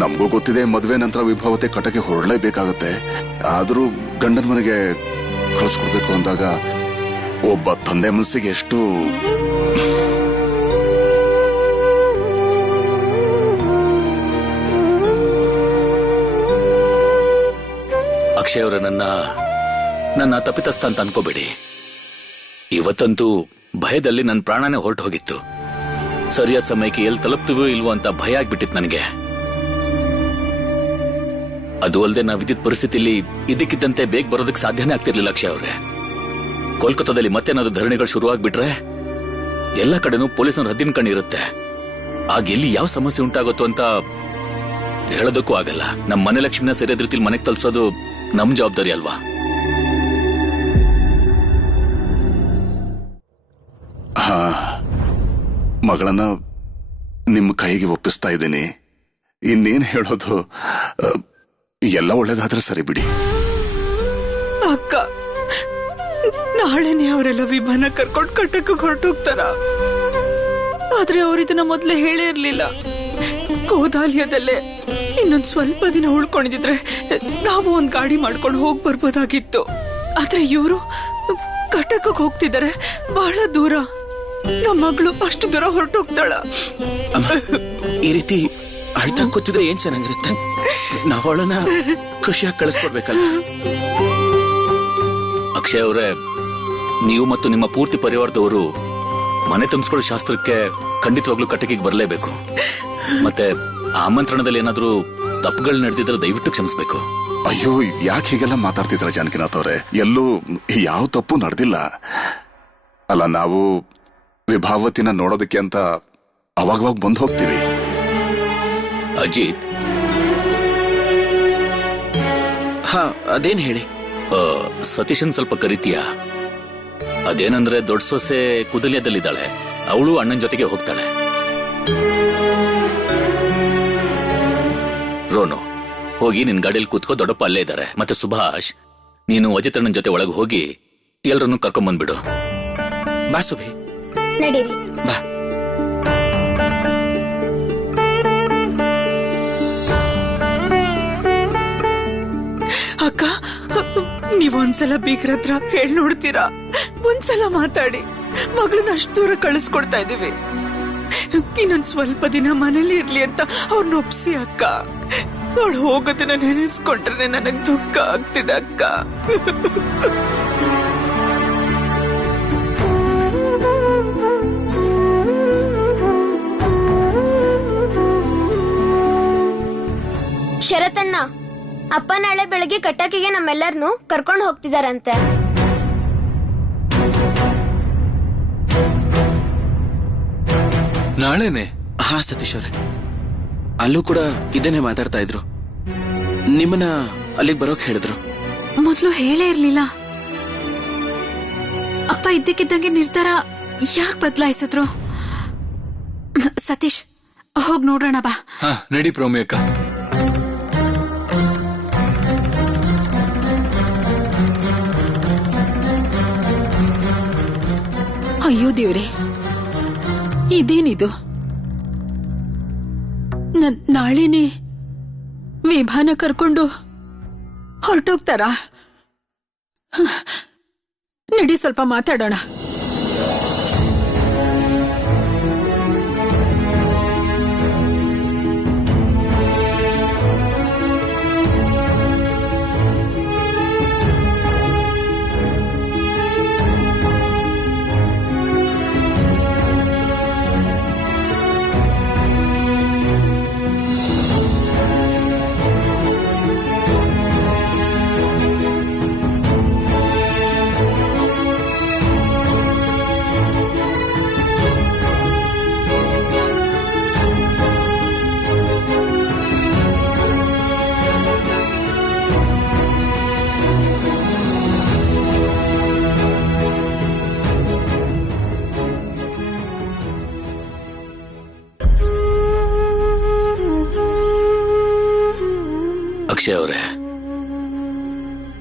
ನಮಗೂ ಗೊತ್ತಿದೆ, ಮದುವೆ ನಂತರ ವಿಭಾವತೆ ಕಟಕ್ಕೆ ಹೊರಡಲೇಬೇಕಾಗತ್ತೆ. ಆದರೂ ಗಂಡನ ಮನೆಗೆ ಕಳಿಸ್ಕೊಡ್ಬೇಕು ಅಂದಾಗ ಒಬ್ಬ ತಂದೆ ಮನಸ್ಸಿಗೆ ಎಷ್ಟು ಅಕ್ಷಯ್ ಅವರ ನನ್ನ ತಪ್ಪಿತಸ್ಥ ಅಂತ ಅನ್ಕೋಬೇಡಿ. ಇವತ್ತಂತೂ ಭಯದಲ್ಲಿ ನನ್ನ ಪ್ರಾಣನೇ ಹೊರಟು ಹೋಗಿತ್ತು. ಸರಿಯಾದ ಸಮಯಕ್ಕೆ ಎಲ್ಲಿ ತಲುಪ್ತೀವೋ ಇಲ್ವೋ ಅಂತ ಭಯ ಆಗ್ಬಿಟ್ಟಿತ್ತು ನನಗೆ. ಅದು ಅಲ್ಲದೆ ನಾವಿದ್ದ ಪರಿಸ್ಥಿತಿಲಿ ಇದಕ್ಕಿದ್ದಂತೆ ಬೇಗ ಬರೋದಕ್ಕೆ ಸಾಧ್ಯನೇ ಆಗ್ತಿರ್ಲಿಲ್ಲ ಅಕ್ಷಯ್ ಅವ್ರೆ. ಕೋಲ್ಕತ್ತಾದಲ್ಲಿ ಮತ್ತೇನಾದ್ರು ಧರಣಿಗಳು ಶುರುವಾಗ್ಬಿಟ್ರೆ ಎಲ್ಲ ಕಡೆನೂ ಪೊಲೀಸರ ಹದ್ದಿನ ಕಣ್ಣಿರುತ್ತೆ. ಆಗ ಎಲ್ಲಿ ಯಾವ ಸಮಸ್ಯೆ ಉಂಟಾಗುತ್ತೋ ಅಂತ ಹೇಳೋದಕ್ಕೂ ಆಗಲ್ಲ. ನಮ್ಮ ಮನೆ ಲಕ್ಷ್ಮಿನ ಸರಿಯಾದ ರೀತಿಲಿ ಮನೆಗೆ ತಲುಪಿಸೋದು ನಮ್ ಜವಾಬ್ದಾರಿ ಅಲ್ವಾ? ಮಗಳನ್ನ ನಿಮ್ಮ ಕೈಗೆ ಒಪ್ಪಿಸ್ತಾ ಇದ್ದೀನಿ. ಇನ್ನೇನ್ ಹೇಳೋದು, ಎಲ್ಲ ಒಳ್ಳೇದಾದ್ರೆ ಸರಿ ಬಿಡಿ. ಅಕ್ಕ, ನಾಳೆನೆ ಅವರೆಲ್ಲ ವಿಮಾನ ಕರ್ಕೊಂಡು ಕಟ್ಟಕ್ಕೆ ಹೊರಟೋಗ್ತಾರ. ಆದ್ರೆ ಅವರಿದನ್ನ ಮೊದ್ಲೇ ಹೇಳೇ ಇರ್ಲಿಲ್ಲ. ಗೋದಾಲಿಯದಲ್ಲೇ ಇನ್ನೊಂದ್ ಸ್ವಲ್ಪ ದಿನ ಉಳ್ಕೊಂಡಿದ್ರೆ ನಾವು ಒಂದ್ ಗಾಡಿ ಮಾಡ್ಕೊಂಡು ಹೋಗ್ ಬರ್ಬೋದಾಗಿತ್ತು. ಆದ್ರೆ ಇವರು ಕಟಕಕ್ಕೆ ಹೋಗ್ತಿದ್ದಾರೆ, ಬಹಳ ದೂರ. ನಮ್ಮ ಮಗಳು ಅಷ್ಟು ದೂರ ಹೊರಟೋಗ್ತಾಳ. ಈ ರೀತಿ ಅಳ್ತಾ ಕೂತಿದ್ರೆ ಏನ್ ಚೆನ್ನಾಗಿರುತ್ತೆ. ನಾವು ಅವಳನ್ನ ಖುಷಿಯಾಗಿ ಕಳಿಸ್ಕೊಡ್ಬೇಕಲ್ಲ. ಅಕ್ಷಯ್ ಅವರೇ, ನೀವು ಮತ್ತು ನಿಮ್ಮ ಪೂರ್ತಿ ಪರಿವಾರದವರು ಮನೆ ತುಂಬಿಸ್ಕೊಳ್ಳೋ ಶಾಸ್ತ್ರಕ್ಕೆ ಖಂಡಿತವಾಗ್ಲೂ ಕಟಕಿಗೆ ಬರಲೇಬೇಕು. ಮತ್ತೆ ಆಮಂತ್ರಣದಲ್ಲಿ ಏನಾದ್ರೂ ತಪ್ಪುಗಳು ನಡೆದಿದ್ರೆ ದಯವಿಟ್ಟು ಕ್ಷಮಿಸ್ಬೇಕು. ಅಯ್ಯೋ, ಯಾಕೆ ಹೀಗೆಲ್ಲ ಮಾತಾಡ್ತಿದ್ರ ಜಾನಕಿನಾಥ್ ಅವರೇ? ಎಲ್ಲೂ ಯಾವ ತಪ್ಪು ನಡೆದಿಲ್ಲ. ಅಲ್ಲ, ನಾವು ವಿಭಾವತಿನ ನೋಡೋದಕ್ಕೆ ಅಂತ ಅವಾಗವಾಗ ಬಂದು ಹೋಗ್ತೀವಿ. ಅಜಿತ್, ಹಾ, ಅದೇನ್ ಹೇಳಿ. ಸತೀಶನ್ ಸ್ವಲ್ಪ ಕರಿತೀಯಾ? ಅದೇನಂದ್ರೆ ದೊಡ್ಡ ಸೊಸೆ ಕುದಲಿಯದಲ್ಲಿದ್ದಾಳೆ, ಅವಳು ಅಣ್ಣನ ಜೊತೆಗೆ ಹೋಗ್ತಾಳೆ. ರೋನು, ಹೋಗಿ ನಿನ್ ಗಾಡಿಯಲ್ಲಿ ಕೂತ್ಕೋ, ದೊಡ್ಡಪ್ಪ ಅಲ್ಲೇ ಇದ್ದಾರೆ. ಮತ್ತೆ ಸುಭಾಷ್, ನೀನು ಅಜಿತ್ ಅಣ್ಣನ ಜೊತೆ ಒಳಗೆ ಹೋಗಿ ಎಲ್ಲರನ್ನು ಕರ್ಕೊಂಡ್ಬಂದ್ಬಿಡು. ಬಾ ಸುಭಿ, ನಡೀರಿ. ಬಾ. ಅಕ್ಕ, ನೀವೊಂದ್ಸಲ ಬೀಗ್ರ ಹತ್ರ ಹೇಳ್ ನೋಡ್ತೀರಾ? ಒಂದ್ಸಲ ಮಾತಾಡಿ. ಮಗಳನ್ನ ಅಷ್ಟು ದೂರ ಕಳಿಸ್ಕೊಡ್ತಾ ಇದೀವಿ. ಇನ್ನೊಂದ್ ಸ್ವಲ್ಪ ದಿನ ಮನೇಲಿ ಇರ್ಲಿ ಅಂತ ಅವ್ರನ್ನ ಒಪ್ಸಿ ಅಕ್ಕ. ಅವಳು ಹೋಗೋದನ್ನ ನೆನೆಸ್ಕೊಂಡ್ರೆ ನನಗ್ ದುಃಖ ಆಗ್ತಿದೆ ಅಕ್ಕ. ಶರತಣ್ಣ, ಅಪ್ಪ ನಾಳೆ ಬೆಳಗ್ಗೆ ಕಟಕಿಗೆ ನಮ್ಮೆಲ್ಲರನ್ನು ಕರ್ಕೊಂಡು ಹೋಗ್ತಿದಾರಂತೆ. ನಾಳೆನೆ? ಹಾ ಸತೀಶ್ ಅವರೇ, ಅಲ್ಲೂ ಕೂಡ ಇದನ್ನೇ ಮಾತಾಡ್ತಾ ಇದ್ರು. ನಿಮ್ಮನ್ನ ಅಲ್ಲಿಗೆ ಬರೋಕ್ ಹೇಳಿದ್ರು. ಮೊದ್ಲು ಹೇಳೇ ಇರ್ಲಿಲ್ಲ. ಅಪ್ಪ ಇದ್ದಕ್ಕಿದ್ದಂಗೆ ನಿರ್ಧಾರ ಯಾಕೆ ಬದಲಾಯಿಸಿದ್ರು? ಸತೀಶ್, ಹೋಗ್ ನೋಡೋಣ ಬಾ. ನಡಿ ಪ್ರೋಮಿ ಅಕ್ಕ. ಅಯ್ಯೋ ದೇವ್ರೆ, ಇದೇನಿದು? ನಾಳೆನೆ ವಿಮಾನ ಕರ್ಕೊಂಡು ಹೊರಟೋಗ್ತಾರಾ? ನಡಿ, ಸ್ವಲ್ಪ ಮಾತಾಡೋಣ. ಅಕ್ಷಯ್ ಅವರೇ,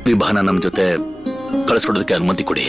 ವಿಭಾನ ನಮ್ ಜೊತೆ ಕಳಿಸ್ಕೊಡೋದಕ್ಕೆ ಅನುಮತಿ ಕೊಡಿ.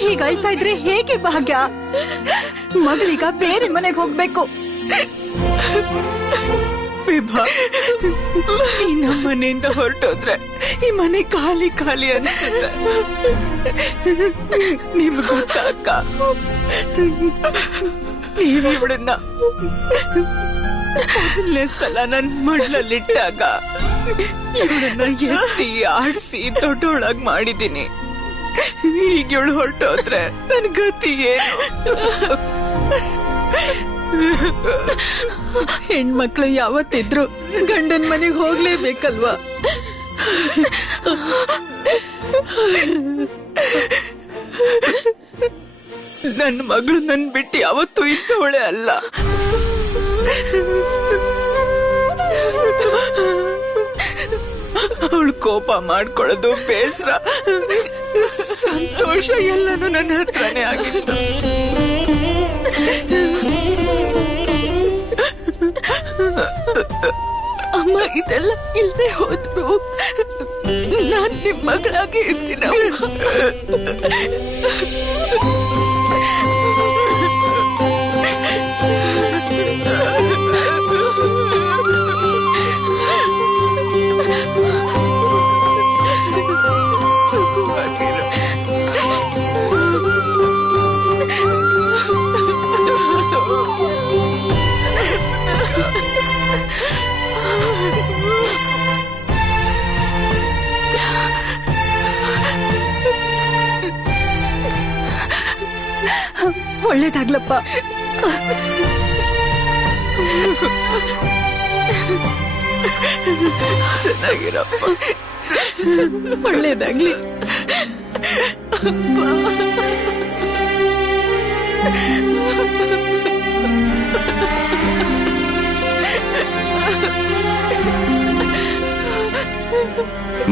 ಹೀಗ ಅಳ್ತಾ ಇದ್ರೆ ಹೇಗೆ ಭಾಗ್ಯ? ಮಗಳೀಗ ಬೇರೆ ಮನೆಗೆ ಹೋಗ್ಬೇಕು. ವಿಭಾ, ಈ ನಮ್ಮ ಮನೆಯಿಂದ ಹೊರಟೋದ್ರೆ ಈ ಮನೆ ಖಾಲಿ ಖಾಲಿ ಅನ್ಸುತ್ತೆ. ನಿಮ್ಗೆ ಗೊತ್ತಾಕ, ನೀವಿವಳನ್ನ ಮೊದಲನೇ ಸಲ ನನ್ ಮಡ್ಲಲ್ಲಿಟ್ಟಾಗ ಇವಳನ್ನ ಎತ್ತಿ ಆಡಿಸಿ ದೊಡ್ಡೊಳಗ್ ಮಾಡಿದೀನಿ. ಈಗ ಇವಳು ಹೊರಟೋದ್ರೆ ನನ್ ಗತಿ ಏನು? ಹೆಣ್ಮಕ್ಳು ಯಾವತ್ತಿದ್ರು ಗಂಡನ್ ಮನೆಗೆ ಹೋಗ್ಲೇಬೇಕಲ್ವಾ? ನನ್ನ ಮಗಳು ನನ್ ಬಿಟ್ಟು ಯಾವತ್ತೂ ಇದ್ದವಳೆ ಅಲ್ಲ. ಅವಳು ಕೋಪ ಮಾಡ್ಕೊಳ್ಳೋದು, ಬೇಸರ, ಸಂತೋಷ ಎಲ್ಲನೂ ನನ್ನ ಹತ್ರನೇ ಆಗಿತ್ತು. ಅಮ್ಮ ಇದೆಲ್ಲ ಇಲ್ದೆ ಹೋದ್ರು ನಾನ್ ನಿಮ್ ಮಗಳಾಗಿ ಇರ್ತೀನ. ಒಳ್ಳೇದಾಗ್ಲಪ್ಪ. ಚೆನ್ನಾಗಿರಪ್ಪ. ಒಳ್ಳೇದಾಗ್ಲಿ.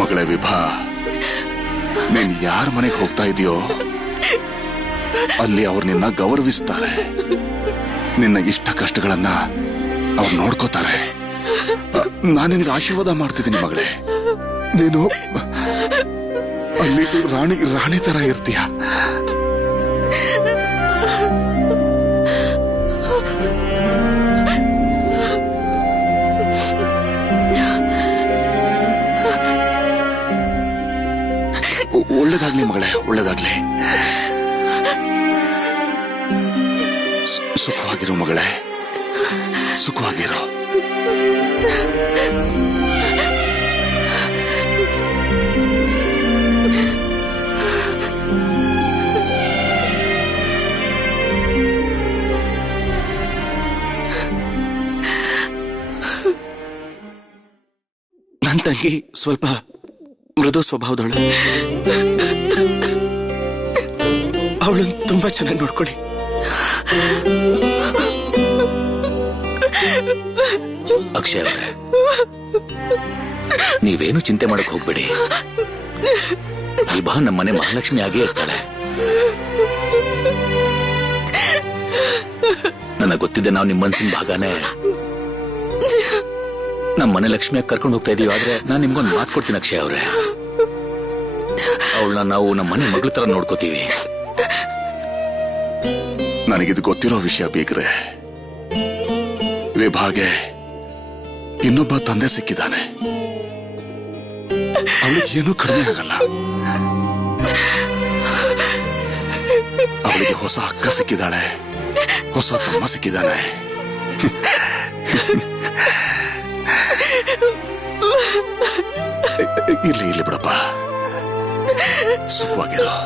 ಮಗಳೇ ವಿಭಾ, ನೀನ್ ಯಾರ ಮನೆಗೆ ಹೋಗ್ತಾ ಇದೆಯೋ ಅಲ್ಲಿ ಅವ್ರು ನಿನ್ನ ಗೌರವಿಸ್ತಾರೆ. ನಿನ್ನ ಇಷ್ಟ ಕಷ್ಟಗಳನ್ನ ಅವ್ರು ನೋಡ್ಕೋತಾರೆ. ನಾನು ನಿನಗೆ ಆಶೀರ್ವಾದ ಮಾಡ್ತಿದ್ದೀನಿ ಮಗಳೇ. ನೀನು ಅಲ್ಲಿ ರಾಣಿ ತರ ಇರ್ತೀಯ. ಒಳ್ಳೇದಾಗ್ಲಿ ಮಗಳೇ, ಒಳ್ಳೇದಾಗ್ಲಿ. ಸುಖವಾಗಿರು ಮಗಳೇ, ಸುಖವಾಗಿರು. ನನ್ ತಂಗಿ ಸ್ವಲ್ಪ ಮೃದು ಸ್ವಭಾವದವಳು. ಅವಳನ್ನು ತುಂಬಾ ಚೆನ್ನಾಗಿ ನೋಡ್ಕೊಳ್ಳಿ. ಅಕ್ಷಯ್ ಅವರೇ, ನೀವೇನು ಚಿಂತೆ ಮಾಡಕ್ ಹೋಗ್ಬೇಡಿ. ವಿಭಾ ನಮ್ಮನೆ ಮಹಾಲಕ್ಷ್ಮಿ ಆಗೇ ಇರ್ತಾಳೆ. ನನಗೆ ಗೊತ್ತಿದೆ ನಾವು ನಿಮ್ಮ ಮನ್ಸಿನ ಭಾಗನೇ. ನಮ್ಮನೆ ಲಕ್ಷ್ಮಿಯಾಗಿ ಕರ್ಕೊಂಡು ಹೋಗ್ತಾ ಇದೀವಿ. ಆದ್ರೆ ನಾನು ನಿಮ್ಗೊಂದು ಮಾತು ಕೊಡ್ತೀನಿ ಅಕ್ಷಯ್ ಅವರೇ, ಅವಳನ್ನ ನಾವು ನಮ್ಮನೆ ಮಗಳ ತರ ನೋಡ್ಕೋತೀವಿ. ನನಗಿದು ಗೊತ್ತಿರೋ ವಿಷಯ ಬೀಗ್ರೆ. ವಿಭಾಗೆ ಇನ್ನೊಬ್ಬ ತಂದೆ ಸಿಕ್ಕಿದ್ದಾನೆ. ಅವಳಿಗೆ ಏನೂ ಕಡಿಮೆ ಆಗಲ್ಲ. ಅವಳಿಗೆ ಹೊಸ ಅಕ್ಕ ಸಿಕ್ಕಿದ್ದಾಳೆ, ಹೊಸ ತಮ್ಮ ಸಿಕ್ಕಿದ್ದಾನೆ. ಇರ್ಲಿ ಬಿಡಪ್ಪ, ಸುಖವಾಗಿರೋ.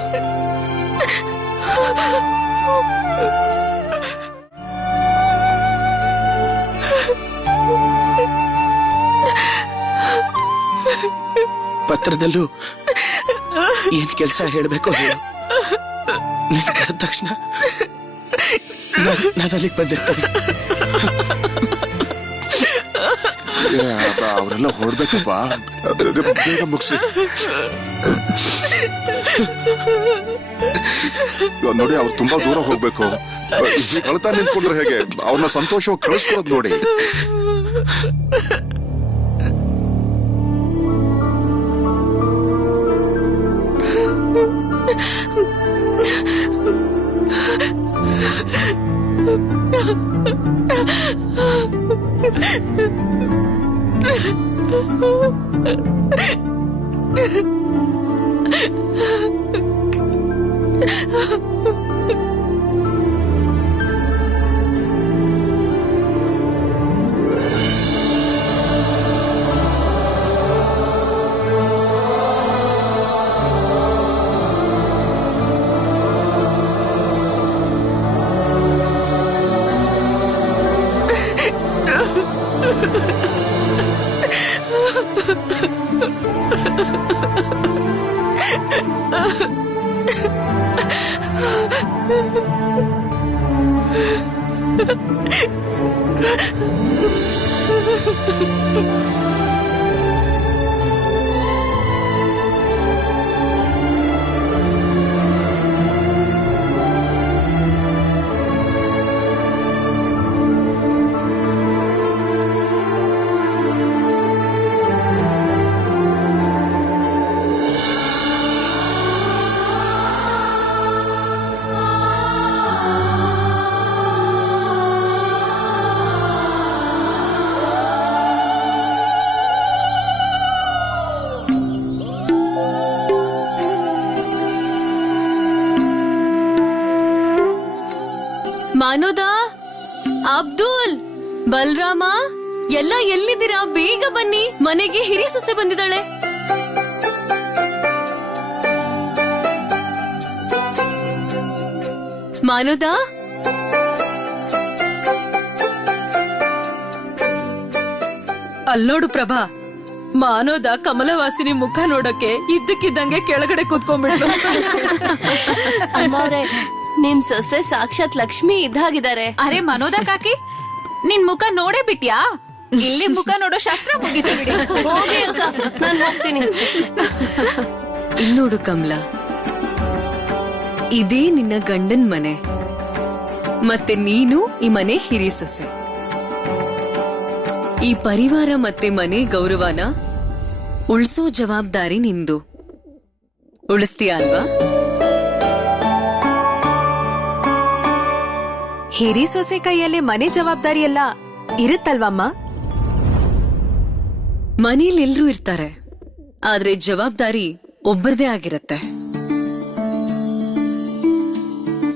ಪತ್ರದಲ್ಲೂ ಏನ್ ಕೆಲಸ ಹೇಳ್ಬೇಕೋ ಹೇಳು. ನಿನ್ ಕರೆದ ತಕ್ಷಣ ನಾನು ಅಲ್ಲಿಗೆ ಬಂದಿರ್ತೇನೆ. ಅವರೆಲ್ಲ ಹೊರಡ್ಬೇಕಪ್ಪ, ಬೇಗ ಮುಗಿಸಿ. ನೋಡಿ, ಅವ್ರು ತುಂಬಾ ದೂರ ಹೋಗ್ಬೇಕು. ಕಳ್ತಾ ನಿಂತ್ಕೊಂಡ್ರೆ ಹೇಗೆ? ಅವ್ರನ್ನ ಸಂತೋಷವಾಗಿ ಕಳಿಸ್ಕೊಡೋದು ನೋಡಿ. ಮಾನೋದ, ಅಬ್ದುಲ್, ಬಲರಾಮ ಎಲ್ಲ ಎಲ್ಲಿದ್ದೀರಾ? ಬೇಗ ಬನ್ನಿ, ಮನೆಗೆ ಹಿರಿ ಸೊಸೆ ಬಂದಿದ್ದಾಳೆ. ಮಾನೋದ, ಅಲ್ಲೋಡು ಪ್ರಭಾ, ಮಾನೋದ ಕಮಲವಾಸಿನಿ ಮುಖ ನೋಡಕ್ಕೆ ಇದ್ದಕ್ಕಿದ್ದಂಗೆ ಕೆಳಗಡೆ ಕೂತ್ಕೊಂಡ್ಬಿಟ್ಲು. ಅಮ್ಮವ್ರೆ, ನಿಮ್ ಸೊಸೆ ಸಾಕ್ಷಾತ್ ಲಕ್ಷ್ಮಿ ಇದ್ದಾಗಿದ್ದಾರೆ. ಅರೆ ಮನೋದ ಕಾಕಿ, ನಿನ್ ಮುಖ ನೋಡೇ ಬಿಟ್ಯಾ? ಇಲ್ಲಿ ಮುಖ ನೋಡೋ ಶಾಸ್ತ್ರ ಮುಗಿತು ಬಿಡಿ. ಹೋಗಿ ಅಕ್ಕ, ನಾನ್ ಹೋಗ್ತೀನಿ. ಇನ್ನೋಡು ಕಮಲಾ, ಇದೇ ನಿನ್ನ ಗಂಡನ್ ಮನೆ, ಮತ್ತೆ ನೀನು ಈ ಮನೆ ಹಿರಿ ಸೊಸೆ. ಈ ಪರಿವಾರ ಮತ್ತೆ ಮನೆ ಗೌರವನ ಉಳಿಸೋ ಜವಾಬ್ದಾರಿ ನಿಂದು. ಉಳಿಸ್ತೀಯ ಅಲ್ವಾ? ಹಿರಿ ಸೊಸೆ ಕೈಯಲ್ಲಿ ಮನೆ ಜವಾಬ್ದಾರಿ ಎಲ್ಲ ಇರುತ್ತಲ್ವಮ್ಮ? ಮನೇಲಿ ಎಲ್ರೂ ಇರ್ತಾರೆ, ಆದ್ರೆ ಜವಾಬ್ದಾರಿ ಒಬ್ಬರದೇ ಆಗಿರತ್ತೆ.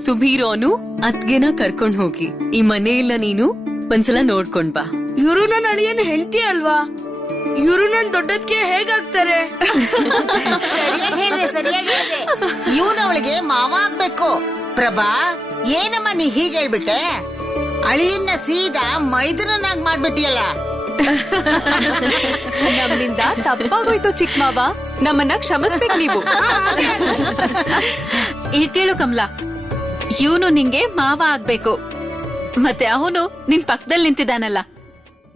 ಸುಬೀರೋನು ಅತ್ಗೆನ ಕರ್ಕೊಂಡ್ ಹೋಗಿ ಈ ಮನೆಯಲ್ಲ ನೀನು ಒಂದ್ಸಲ ನೋಡ್ಕೊಂಡ್ ಬಾ. ಇವರು ನನ್ನ ಅಳಿಯನ್ ಹೆಂಡತಿ ಅಲ್ವಾ? ಇವರು ನನ್ ದೊಡ್ಡದ್ಗೆ ಹೇಗಾಗ್ತಾರೆ? ಸರಿಯಾಗಿ ಇವನವಳಿಗೆ ಮಾವ ಆಗ್ಬೇಕು. ಪ್ರಭಾ, ಏನಮ್ಮ ನೀ ಹೀಗೆ ಹೇಳ್ಬಿಟ್ಟೆ? ಅಳಿಯನ್ನ ಸೀದಾ ಮೈದನನ್ನಾಗ್ ಮಾಡ್ಬಿಟ್ಟಿಯಲ್ಲ. ನಮ್ಮಿಂದ ತಪ್ಪಾಗೋಯ್ತು ಚಿಕ್ಕ ಮಾವ, ನಮ್ಮನ್ನ ಕ್ಷಮಿಸ್ಬೇಕು ನೀವು. ಕೇಳು ಕಮಲಾ, ಇವನು ನಿಂಗೆ ಮಾವ ಆಗ್ಬೇಕು. ಮತ್ತೆ ಅವನು ನಿನ್ ಪಕ್ಕದಲ್ಲಿ ನಿಂತಿದ್ದಾನಲ್ಲ,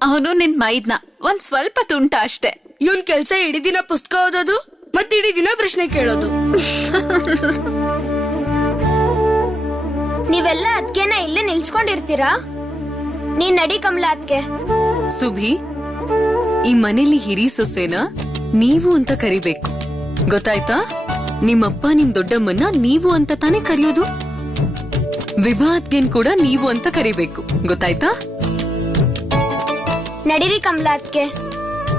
ಅವನು ನಿನ್ ಮೈದ್ನ. ಒಂದ್ ಸ್ವಲ್ಪ ತುಂಟ ಅಷ್ಟೇ. ಇವನ್ ಕೆಲ್ಸ ಇಡೀ ದಿನ ಪುಸ್ತಕ ಓದೋದು ಮತ್ತೆ ಇಡೀ ದಿನ ಪ್ರಶ್ನೆ ಕೇಳೋದು. ನೀವೆಲ್ಲ ಅದ್ಕೆನ ಇಲ್ಲೇ ನಿಲ್ಸ್ಕೊಂಡಿರ್ತೀರಾ? ನೀನ್ ನಡಿ ಕಮಲಾ ಅದ್ಕೆ. ಸುಭಿ, ಈ ಮನೇಲಿ ಹಿರಿ ಸೊಸೆನ ನೀವು ಅಂತ ಕರಿಬೇಕು, ಗೊತ್ತಾಯ್ತಾ? ನಿಮ್ಮಪ್ಪ ನಿಮ್ ದೊಡ್ಡಮ್ಮನ್ನ ನೀವು ಅಂತ ತಾನೇ ಕರೆಯೋದು. ವಿಭಾತ್ಗೆನ್ ಕೂಡ ನೀವು ಅಂತ ಕರಿಬೇಕು, ಗೊತ್ತಾಯ್ತಾ? ನಡೀರಿ ಕಮಲಾ ಅದ್ಕೆ.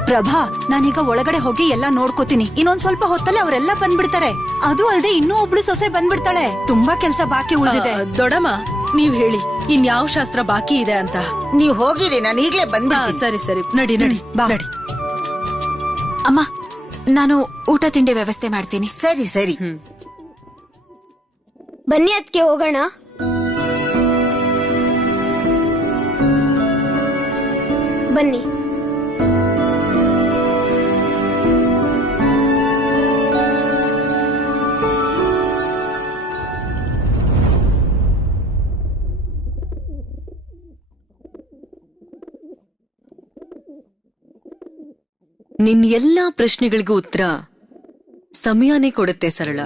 ಪ್ರಭಾ, ನಾನೀಗ ಒಳಗಡೆ ಹೋಗಿ ಎಲ್ಲಾ ನೋಡ್ಕೋತೀನಿ. ಇನ್ನೊಂದ್ ಸ್ವಲ್ಪ ಹೊತ್ತಲ್ಲಿ ಅವರೆಲ್ಲ ಬಂದ್ಬಿಡ್ತಾರೆ. ಅದು ಅಲ್ದೆ ಇನ್ನೂ ಒಬ್ಳು ಸೊಸೆ ಬಂದ್ಬಿಡ್ತಾಳೆ. ತುಂಬಾ ಕೆಲ್ಸ ಬಾಕಿ ಉಳಿದಿದೆ. ದೊಡಮ್ಮ, ನೀವ್ ಹೇಳಿ ಇನ್ಯಾವ ಶಾಸ್ತ್ರ ಬಾಕಿ ಇದೆ ಅಂತ. ನೀವ್ ಹೋಗಿರಿ, ನಾನು ಈಗ್ಲೇ ಬಂದ್ಬಿಡ್ತೀನಿ. ಸರಿ ಸರಿ, ನಡಿ ನಡಿ ಬಾ. ನಡಿ. ಅಮ್ಮ, ನಾನು ಊಟ ತಿಂಡಿ ವ್ಯವಸ್ಥೆ ಮಾಡ್ತೀನಿ. ಸರಿ ಸರಿ. ಬನ್ನಿ ಅದ್ಕೆ ಹೋಗೋಣ. ಬನ್ನಿ. ನಿನ್ ಎಲ್ಲಾ ಪ್ರಶ್ನೆಗಳಿಗೂ ಉತ್ತರ ಸಮಯನೇ ಕೊಡುತ್ತೆ ಸರಳ.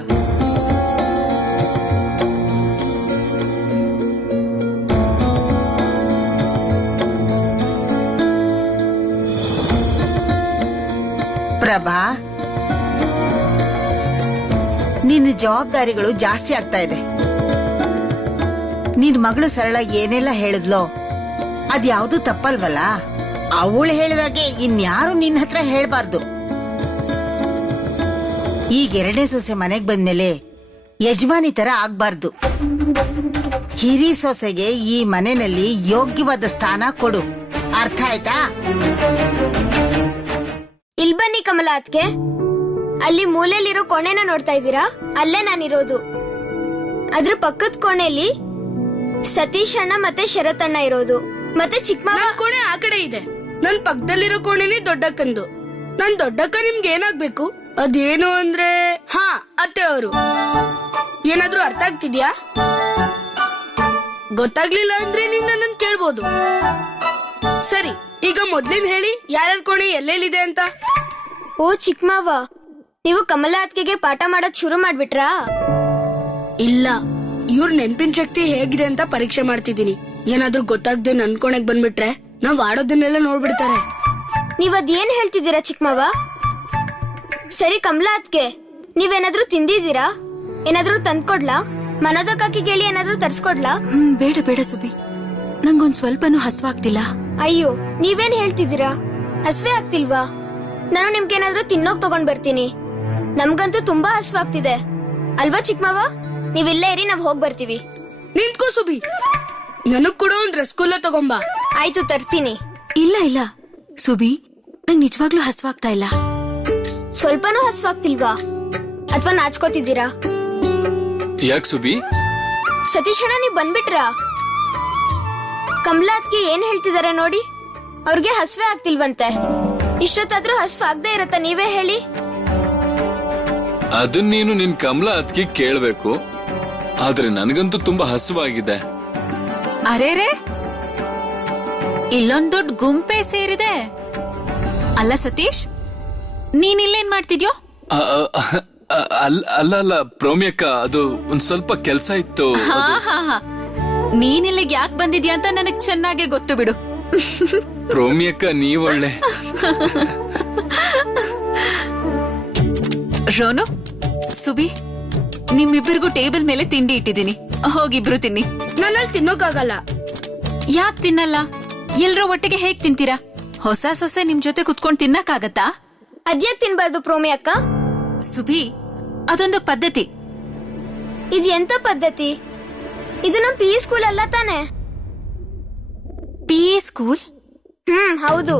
ಪ್ರಭಾ, ನಿನ್ನ ಜವಾಬ್ದಾರಿಗಳು ಜಾಸ್ತಿ ಆಗ್ತಾ ಇದೆ. ನಿನ್ ಮಗಳು ಸರಳ ಏನೆಲ್ಲ ಹೇಳಿದ್ಲೋ ಅದ್ಯಾವುದು ತಪ್ಪಲ್ವಲ್ಲ. ಅವಳು ಹೇಳಿದಾಗೆ ಇನ್ಯಾರು ನಿನ್ನ ಹತ್ರ ಹೇಳ್ಬಾರ್ದು. ಈಗ 2ನೇ ಸೊಸೆ ಮನೆಗ್ ಬಂದ್ಮೇಲೆ ಯಜಮಾನಿ ತರ ಆಗ್ಬಾರ್ದು. ಹಿರಿ ಸೊಸೆಗೆ ಈ ಮನೆಯಲ್ಲಿ ಯೋಗ್ಯವಾದ ಸ್ಥಾನ ಕೊಡು. ಅರ್ಥ ಆಯ್ತಾ? ಇಲ್ ಬನ್ನಿ ಕಮಲಾ ಅತ್ಗೆ. ಅಲ್ಲಿ ಮೂಲೆಯಲ್ಲಿರೋ ಕೋಣೆನ ನೋಡ್ತಾ ಇದ್ದೀರಾ? ಅಲ್ಲೇ ನಾನಿರೋದು. ಅದ್ರ ಪಕ್ಕದ ಕೋಣೆಯಲ್ಲಿ ಸತೀಶ್ ಅಣ್ಣ ಮತ್ತೆ ಶರತ್ ಅಣ್ಣ ಇರೋದು. ಮತ್ತೆ ಚಿಕ್ಕಮ್ಮ ಕೋಣೆ ಆ ಕಡೆ ಇದೆ. ನನ್ ಪಕ್ಕದಲ್ಲಿರೋ ಕೋಣೆನೇ ದೊಡ್ಡಕ್ಕಂದು. ನನ್ ದೊಡ್ಡಕ್ಕ ನಿಮ್ಗೆ ಏನಾಗ್ಬೇಕು? ಅದೇನು ಅಂದ್ರೆ ಹಾ ಅತ್ತೆ ಅವರು. ಏನಾದ್ರೂ ಅರ್ಥ ಆಗ್ತಿದ್ಯಾ? ಗೊತ್ತಾಗ್ಲಿಲ್ಲ ಅಂದ್ರೆ ನೀವ್ ನನ್ನನ್ ಕೇಳ್ಬೋದು. ಸರಿ, ಈಗ ಮೊದ್ಲಿಂದ ಹೇಳಿ ಯಾರ್ಯಾರ ಕೋಣೆ ಎಲ್ಲೆಲ್ಲಿದೆ ಅಂತ. ಓ ಚಿಕ್ಕಮ್ಮವ, ನೀವು ಕಮಲಾ ಅತ್ಗೆಗೆ ಪಾಠ ಮಾಡೋದ್ ಶುರು ಮಾಡ್ಬಿಟ್ರಾ? ಇಲ್ಲ, ಇವ್ರ ನೆನ್ಪಿನ ಶಕ್ತಿ ಹೇಗಿದೆ ಅಂತ ಪರೀಕ್ಷೆ ಮಾಡ್ತಿದ್ದೀನಿ. ಏನಾದ್ರೂ ಗೊತ್ತಾಗ್ದೆ ನನ್ ಕೋಣೆಗ್ ಬಂದ್ಬಿಟ್ರೆ ನಾವ್ ಆಡೋದನ್ನೆಲ್ಲ ನೋಡ್ಬಿಡ್ತಾರೆ. ನೀವದೇನ್ ಹೇಳ್ತಿದ್ದೀರಾ ಚಿಕ್ಕಮ್ಮವ? ಸರಿ ಕಮಲಾ ಅತ್ಗೆ, ನೀವೇನಾದ್ರೂ ತಿಂದಿದ್ದೀರಾ? ಏನಾದ್ರೂ ತಂದ್ಕೊಡ್ಲಾ? ಮನೋದಕ್ಕಾಕಿ ಕೇಳಿ ಏನಾದ್ರೂ ತರ್ಸ್ಕೊಡ್ಲಾ? ಬೇಡ ಬೇಡ ಸುಬಿ, ನಂಗೊಂದ್ ಸ್ವಲ್ಪನೂ ಹಸ್ವಾಗ್ತಿಲ್ಲ. ಅಯ್ಯೋ, ನೀವೇನ್ ಹೇಳ್ತಿದ್ದೀರಾ? ಹಸ್ವೆ ಆಗ್ತಿಲ್ವಾ? ನಾನು ನಿಮ್ಗೇನಾದ್ರೂ ತಿನ್ನೋಕ್ ತಗೊಂಡ್ ಬರ್ತೀನಿ. ನಮ್ಗಂತೂ ತುಂಬಾ ಹಸ್ವಾಗ್ತಿದೆ ಅಲ್ವಾ ಚಿಕ್ಕಮ್ಮವ? ನೀವಿಲ್ಲೇ ಇರಿ, ನಾವ್ ಹೋಗ್ ಬರ್ತೀವಿ. ನಿಂತ್ಕೋ ಸುಬಿ, ನನಗ್ ಕೂಡ ಒಂದ್ ರಸಗುಲ್ಲ ತಗೊಂಬಾ. ಆಯ್ತು, ತರ್ತೀನಿ. ಇಲ್ಲ ಇಲ್ಲ ಸುಬಿ, ನಂಗ್ ನಿಜವಾಗ್ಲೂ ಹಸ್ವಾಗ್ತಾ ಇಲ್ಲ. ಸ್ವಲ್ಪನೂ ಹಸ್ವಾಗ್ತಿಲ್ವಾ? ಅಥವಾ ನಾಚ್ಕೋತಿದ್ದೀರಾ? ಯಾಕೆ ಸುಬಿ? ಸತೀಶ್ ಅಣ್ಣ, ನೀವ್ ಬಂದ್ಬಿಟ್ರಾ? ಕಮಲಾ ಅತ್ಗೆ ಏನ್ ಹೇಳ್ತಿದಾರೆ ನೋಡಿ. ಅವ್ರಿಗೆ ಹಸ್ವೆ ಆಗ್ತಿಲ್ವಂತೆ. ಇಷ್ಟೊತ್ತಾದ್ರೂ ಹಸ್ವ ಆಗದೆ ಇರತ್ತ? ನೀವೇ ಹೇಳಿ. ಅದನ್ನ ನೀನು ನಿನ್ ಕಮಲಾ ಅತ್ಗೆ ಕೇಳ್ಬೇಕು. ಆದ್ರೆ ನನಗಂತೂ ತುಂಬಾ ಹಸುವಾಗಿದೆ. ಅರೇರೆ, ಇಲ್ಲೊಂದ್ ದೊಡ್ಡ ಗುಂಪೆ ಸೇರಿದೆ. ಅಲ್ಲ ಸತೀಶ್, ನೀನ್ ಇಲ್ಲೇನ್ ಮಾಡ್ತಿದ್ಯೋ? ಅಲ್ಲ ಪ್ರೋಮ್ಯಕ್ಕ, ಅದು ಒಂದ್ ಸ್ವಲ್ಪ ಕೆಲ್ಸ ಇತ್ತು. ನೀನ್ ಇಲ್ಲಿಗೆ ಯಾಕೆ ಬಂದಿದ್ಯಾ ಅಂತ ನನಗ್ ಚೆನ್ನಾಗೆ ಗೊತ್ತು ಬಿಡು. ಪ್ರೋಮ್ಯಕ್ಕ, ನೀವೊಳ್ಳೆ. ರೋನು, ಸುಬಿ, ನಿಮ್ಮಿಬ್ಬರಿಗೂ ಟೇಬಲ್ ಮೇಲೆ ತಿಂಡಿ ಇಟ್ಟಿದ್ದೀನಿ, ಹೋಗಿಬ್ರು ತಿನ್ನಿ. ನನ್ನಲ್ಲಿ ತಿನ್ನೋಕಾಗಲ್ಲ. ಯಾಕೆ ತಿನ್ನಲ್ಲ? ಎಲ್ರೂ ಒಟ್ಟಿಗೆ ಹೇಗ್ ತಿಂತೀರಾ? ಹೊಸ ಸೊಸೆ ನಿಮ್ ಜೊತೆ ಕುತ್ಕೊಂಡ್ ತಿನ್ನಕ್ಕಾಗತ್ತಾ? ಅದ್ಯಾಕ್ ತಿನ್ಬಾರ್ದು ಪ್ರೋಮಿ ಅಕ್ಕ? ಸುಬಿ, ಅದೊಂದು ಪದ್ಧತಿ. ಇದು ಎಂತ ಪದ್ಧತಿ? ಇದು ನಮ್ ಪಿ ಸ್ಕೂಲ್ ಅಲ್ಲ ತಾನೆ? P school? ಹೌದು.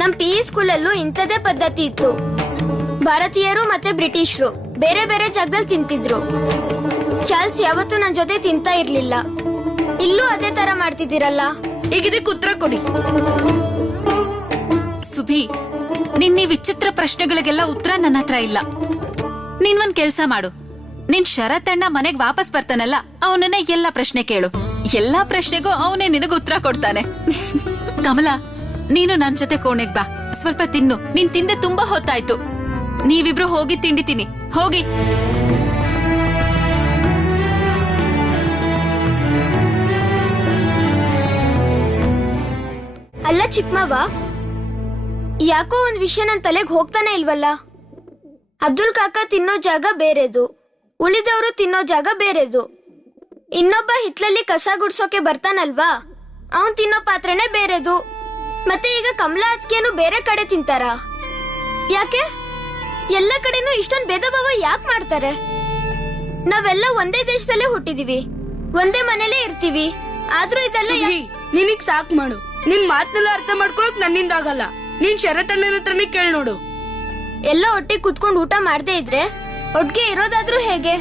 ನಮ್ ಪಿ ಸ್ಕೂಲ್ ಅಲ್ಲೂ ಇಂಥದೇ ಪದ್ಧತಿ ಇತ್ತು. ಭಾರತೀಯರು ಮತ್ತೆ ಬ್ರಿಟಿಷರು ಬೇರೆ ಬೇರೆ ಜಾಗದಲ್ಲಿ ತಿಂತಿದ್ರು. ಚಾರ್ಲ್ಸ್ ಯಾವತ್ತೂ ನನ್ ಜೊತೆ ತಿಂತಾ ಇರ್ಲಿಲ್ಲ. ಇಲ್ಲೂ ಅದೇ ತರ ಮಾಡ್ತಿದ್ದೀರಲ್ಲ. ಈಗ ಇದಕ್ಕೆ ಉತ್ತರ ಕೊಡಿ. ಸುಬಿ, ನಿನ್ನ ವಿಚಿತ್ರ ಪ್ರಶ್ನೆಗಳಿಗೆಲ್ಲ ಉತ್ತರ ನನ್ನ ಹತ್ರ ಇಲ್ಲ. ನೀನ್ ಒಂದ್ ಕೆಲ್ಸ ಮಾಡು, ನಿನ್ ಶರತ್ ಅಣ್ಣ ಮನೆಗ್ ವಾಪಸ್ ಬರ್ತಾನಲ್ಲ, ಅವನನ್ನೇ ಎಲ್ಲಾ ಪ್ರಶ್ನೆ ಕೇಳು. ಎಲ್ಲಾ ಪ್ರಶ್ನೆಗೂ ಅವನೇ ನಿನಗ ಉತ್ತರ ಕೊಡ್ತಾನೆ. ಕಮಲಾ, ನೀನು ನನ್ ಜೊತೆ ಕೋಣೆಗ್ ಬಾ, ಸ್ವಲ್ಪ ತಿನ್ನು. ನೀನ್ ತಿಂದೆ ತುಂಬಾ ಹೊತ್ತಾಯ್ತು. ನೀವಿಬ್ರು ಹೋಗಿ ತಿಂಡಿ ತಿನ್ನಿ, ಹೋಗಿ. ಅಲ್ಲ ಚಿಕ್ಕಮ್ಮವ, ಯಾಕೋ ಒಂದ್ ವಿಷಯ ನನ್ ತಲೆಗ್ ಹೋಗ್ತಾನೆ ಇಲ್ವಲ್ಲ. ಅಬ್ದುಲ್ ಕಾಕ ತಿನ್ನೋ ಜಾಗ ಬೇರೆದು, ಉಳಿದವರು ತಿನ್ನೋ ಜಾಗ ಬೇರೆದು. ಇನ್ನೊಬ್ಬ ಹಿತ್ಲಲ್ಲಿ ಕಸ ಗುಡ್ಸೋಕೆ ಬರ್ತಾನಲ್ವಾ, ಅವನ್ ತಿನ್ನೋ ಪಾತ್ರೆನೇ ಬೇರೆದು. ಮತ್ತೆ ಈಗ ಕಮಲಾ ಅತ್ಗೆನು ಬೇರೆ ಕಡೆ ತಿಂತಾರ? ಯಾಕೆ? ಎಲ್ಲ ಕಡೆನೂ ಇಷ್ಟೊಂದು ಭೇದ ಭಾವ ಯಾಕೆ ಮಾಡ್ತಾರೆ? ನಾವೆಲ್ಲ ಒಂದೇ ದೇಶದಲ್ಲೇ ಹುಟ್ಟಿದೀವಿ, ಒಂದೇ ಮನೇಲೇ ಇರ್ತೀವಿ. ಆದ್ರೂ ಇದೆಲ್ಲ ನಿನಗ್ ಸಾಕ್ ಮಾಡು. ನಿನ್ ಮಾತ್ನೆಲ್ಲ ಅರ್ಥ ಮಾಡ್ಕೊಳಕ್ ನನ್ನಿಂದ ಆಗಲ್ಲ. ನೀನ್ ಶರತ್ ಅಣ್ಣನ ಹತ್ರನೇ ಕೇಳ್ ನೋಡು. ಎಲ್ಲ ಒಟ್ಟಿಗೆ ಕುತ್ಕೊಂಡು ಊಟ ಮಾಡದೇ ಇದ್ರೆ ಒಟ್ಟಿಗೆ ಇರೋದಾದ್ರೂ ಹೇಗೆ?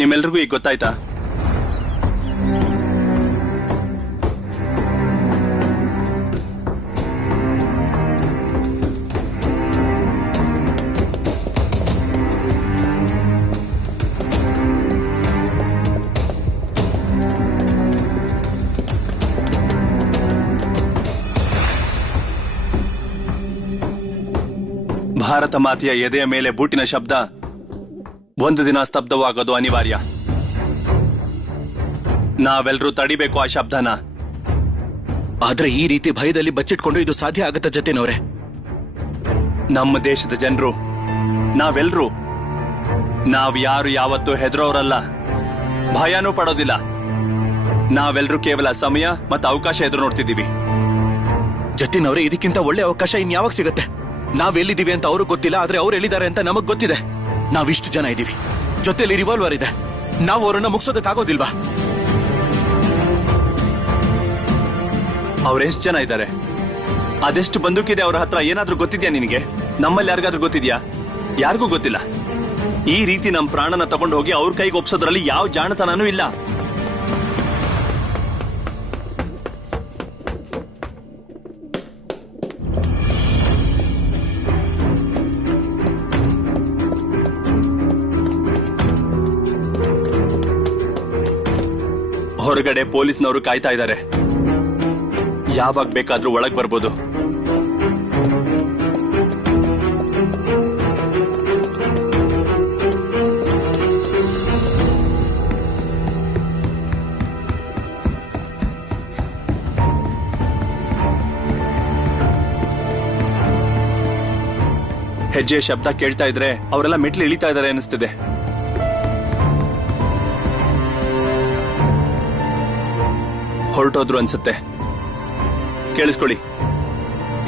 ನಿಮ್ಮೆಲ್ರಿಗೂ ಈಗ ಗೊತ್ತಾಯ್ತಾ? ಭಾರತ ಮಾತೆಯ ಎದೆಯ ಮೇಲೆ ಬೂಟಿನ ಶಬ್ದ ಒಂದು ದಿನ ಸ್ತಬ್ಧವಾಗೋದು ಆದ್ರೆ ಈ ರೀತಿ ಭಯದಲ್ಲಿ ಬಚ್ಚಿಟ್ಕೊಂಡು ಇದು ಸಾಧ್ಯ ಆಗತ್ತ ಜತಿನವ್ರೆ? ನಮ್ಮ ದೇಶದ ಜನರು ನಾವೆಲ್ರೂ ಯಾರು ಯಾವತ್ತೂ ಹೆದರೋರಲ್ಲ, ಭಯನೂ ಪಡೋದಿಲ್ಲ. ನಾವೆಲ್ಲರೂ ಕೇವಲ ಸಮಯ ಮತ್ತು ಅವಕಾಶ ಎದುರು ನೋಡ್ತಿದ್ದೀವಿ. ಜತಿನವ್ರೆ, ಇದಕ್ಕಿಂತ ಒಳ್ಳೆ ಅವಕಾಶ ಇನ್ಯಾವಾಗ ಸಿಗತ್ತೆ? ನಾವೆಲ್ಲಿದ್ದೀವಿ ಅಂತ ಅವ್ರಿಗೆ ಗೊತ್ತಿಲ್ಲ, ಆದ್ರೆ ಅವ್ರು ಎಲ್ಲಿದ್ದಾರೆ ಅಂತ ನಮಗ್ ಗೊತ್ತಿದೆ. ನಾವಿಷ್ಟು ಜನ ಇದ್ದೀವಿ, ಜೊತೆಲಿ ರಿವಾಲ್ವರ್ ಇದೆ. ನಾವು ಅವರನ್ನ ಮುಗಿಸೋದಕ್ಕಾಗೋದಿಲ್ವಾ? ಅವ್ರೆಷ್ಟು ಜನ ಇದ್ದಾರೆ, ಅದೆಷ್ಟು ಬಂದೂಕಿದೆ ಅವ್ರ ಹತ್ರ, ಏನಾದ್ರೂ ಗೊತ್ತಿದ್ಯಾ ನಿನಗೆ? ನಮ್ಮಲ್ಲಿ ಯಾರಿಗಾದ್ರೂ ಗೊತ್ತಿದ್ಯಾ? ಯಾರಿಗೂ ಗೊತ್ತಿಲ್ಲ. ಈ ರೀತಿ ನಮ್ ಪ್ರಾಣನ ತಗೊಂಡು ಹೋಗಿ ಅವ್ರ ಕೈಗೆ ಒಪ್ಸೋದ್ರಲ್ಲಿ ಯಾವ ಜಾಣತನನೂ ಇಲ್ಲ. ಹೊರಗಡೆ ಪೊಲೀಸ್ನವರು ಕಾಯ್ತಾ ಇದ್ದಾರೆ. ಯಾವಾಗ ಬೇಕಾದ್ರೂ ಒಳಗ್ ಬರ್ಬೋದು. ಹೆಜ್ಜೆ ಶಬ್ದ ಕೇಳ್ತಾ ಇದ್ರೆ ಅವರೆಲ್ಲ ಮೆಟ್ಲು ಇಳಿತಾ ಇದ್ದಾರೆ ಅನಿಸ್ತಿದೆ. ಹೊರಟೋದ್ರು ಅನ್ಸುತ್ತೆ. ಕೇಳಿಸ್ಕೊಳ್ಳಿ,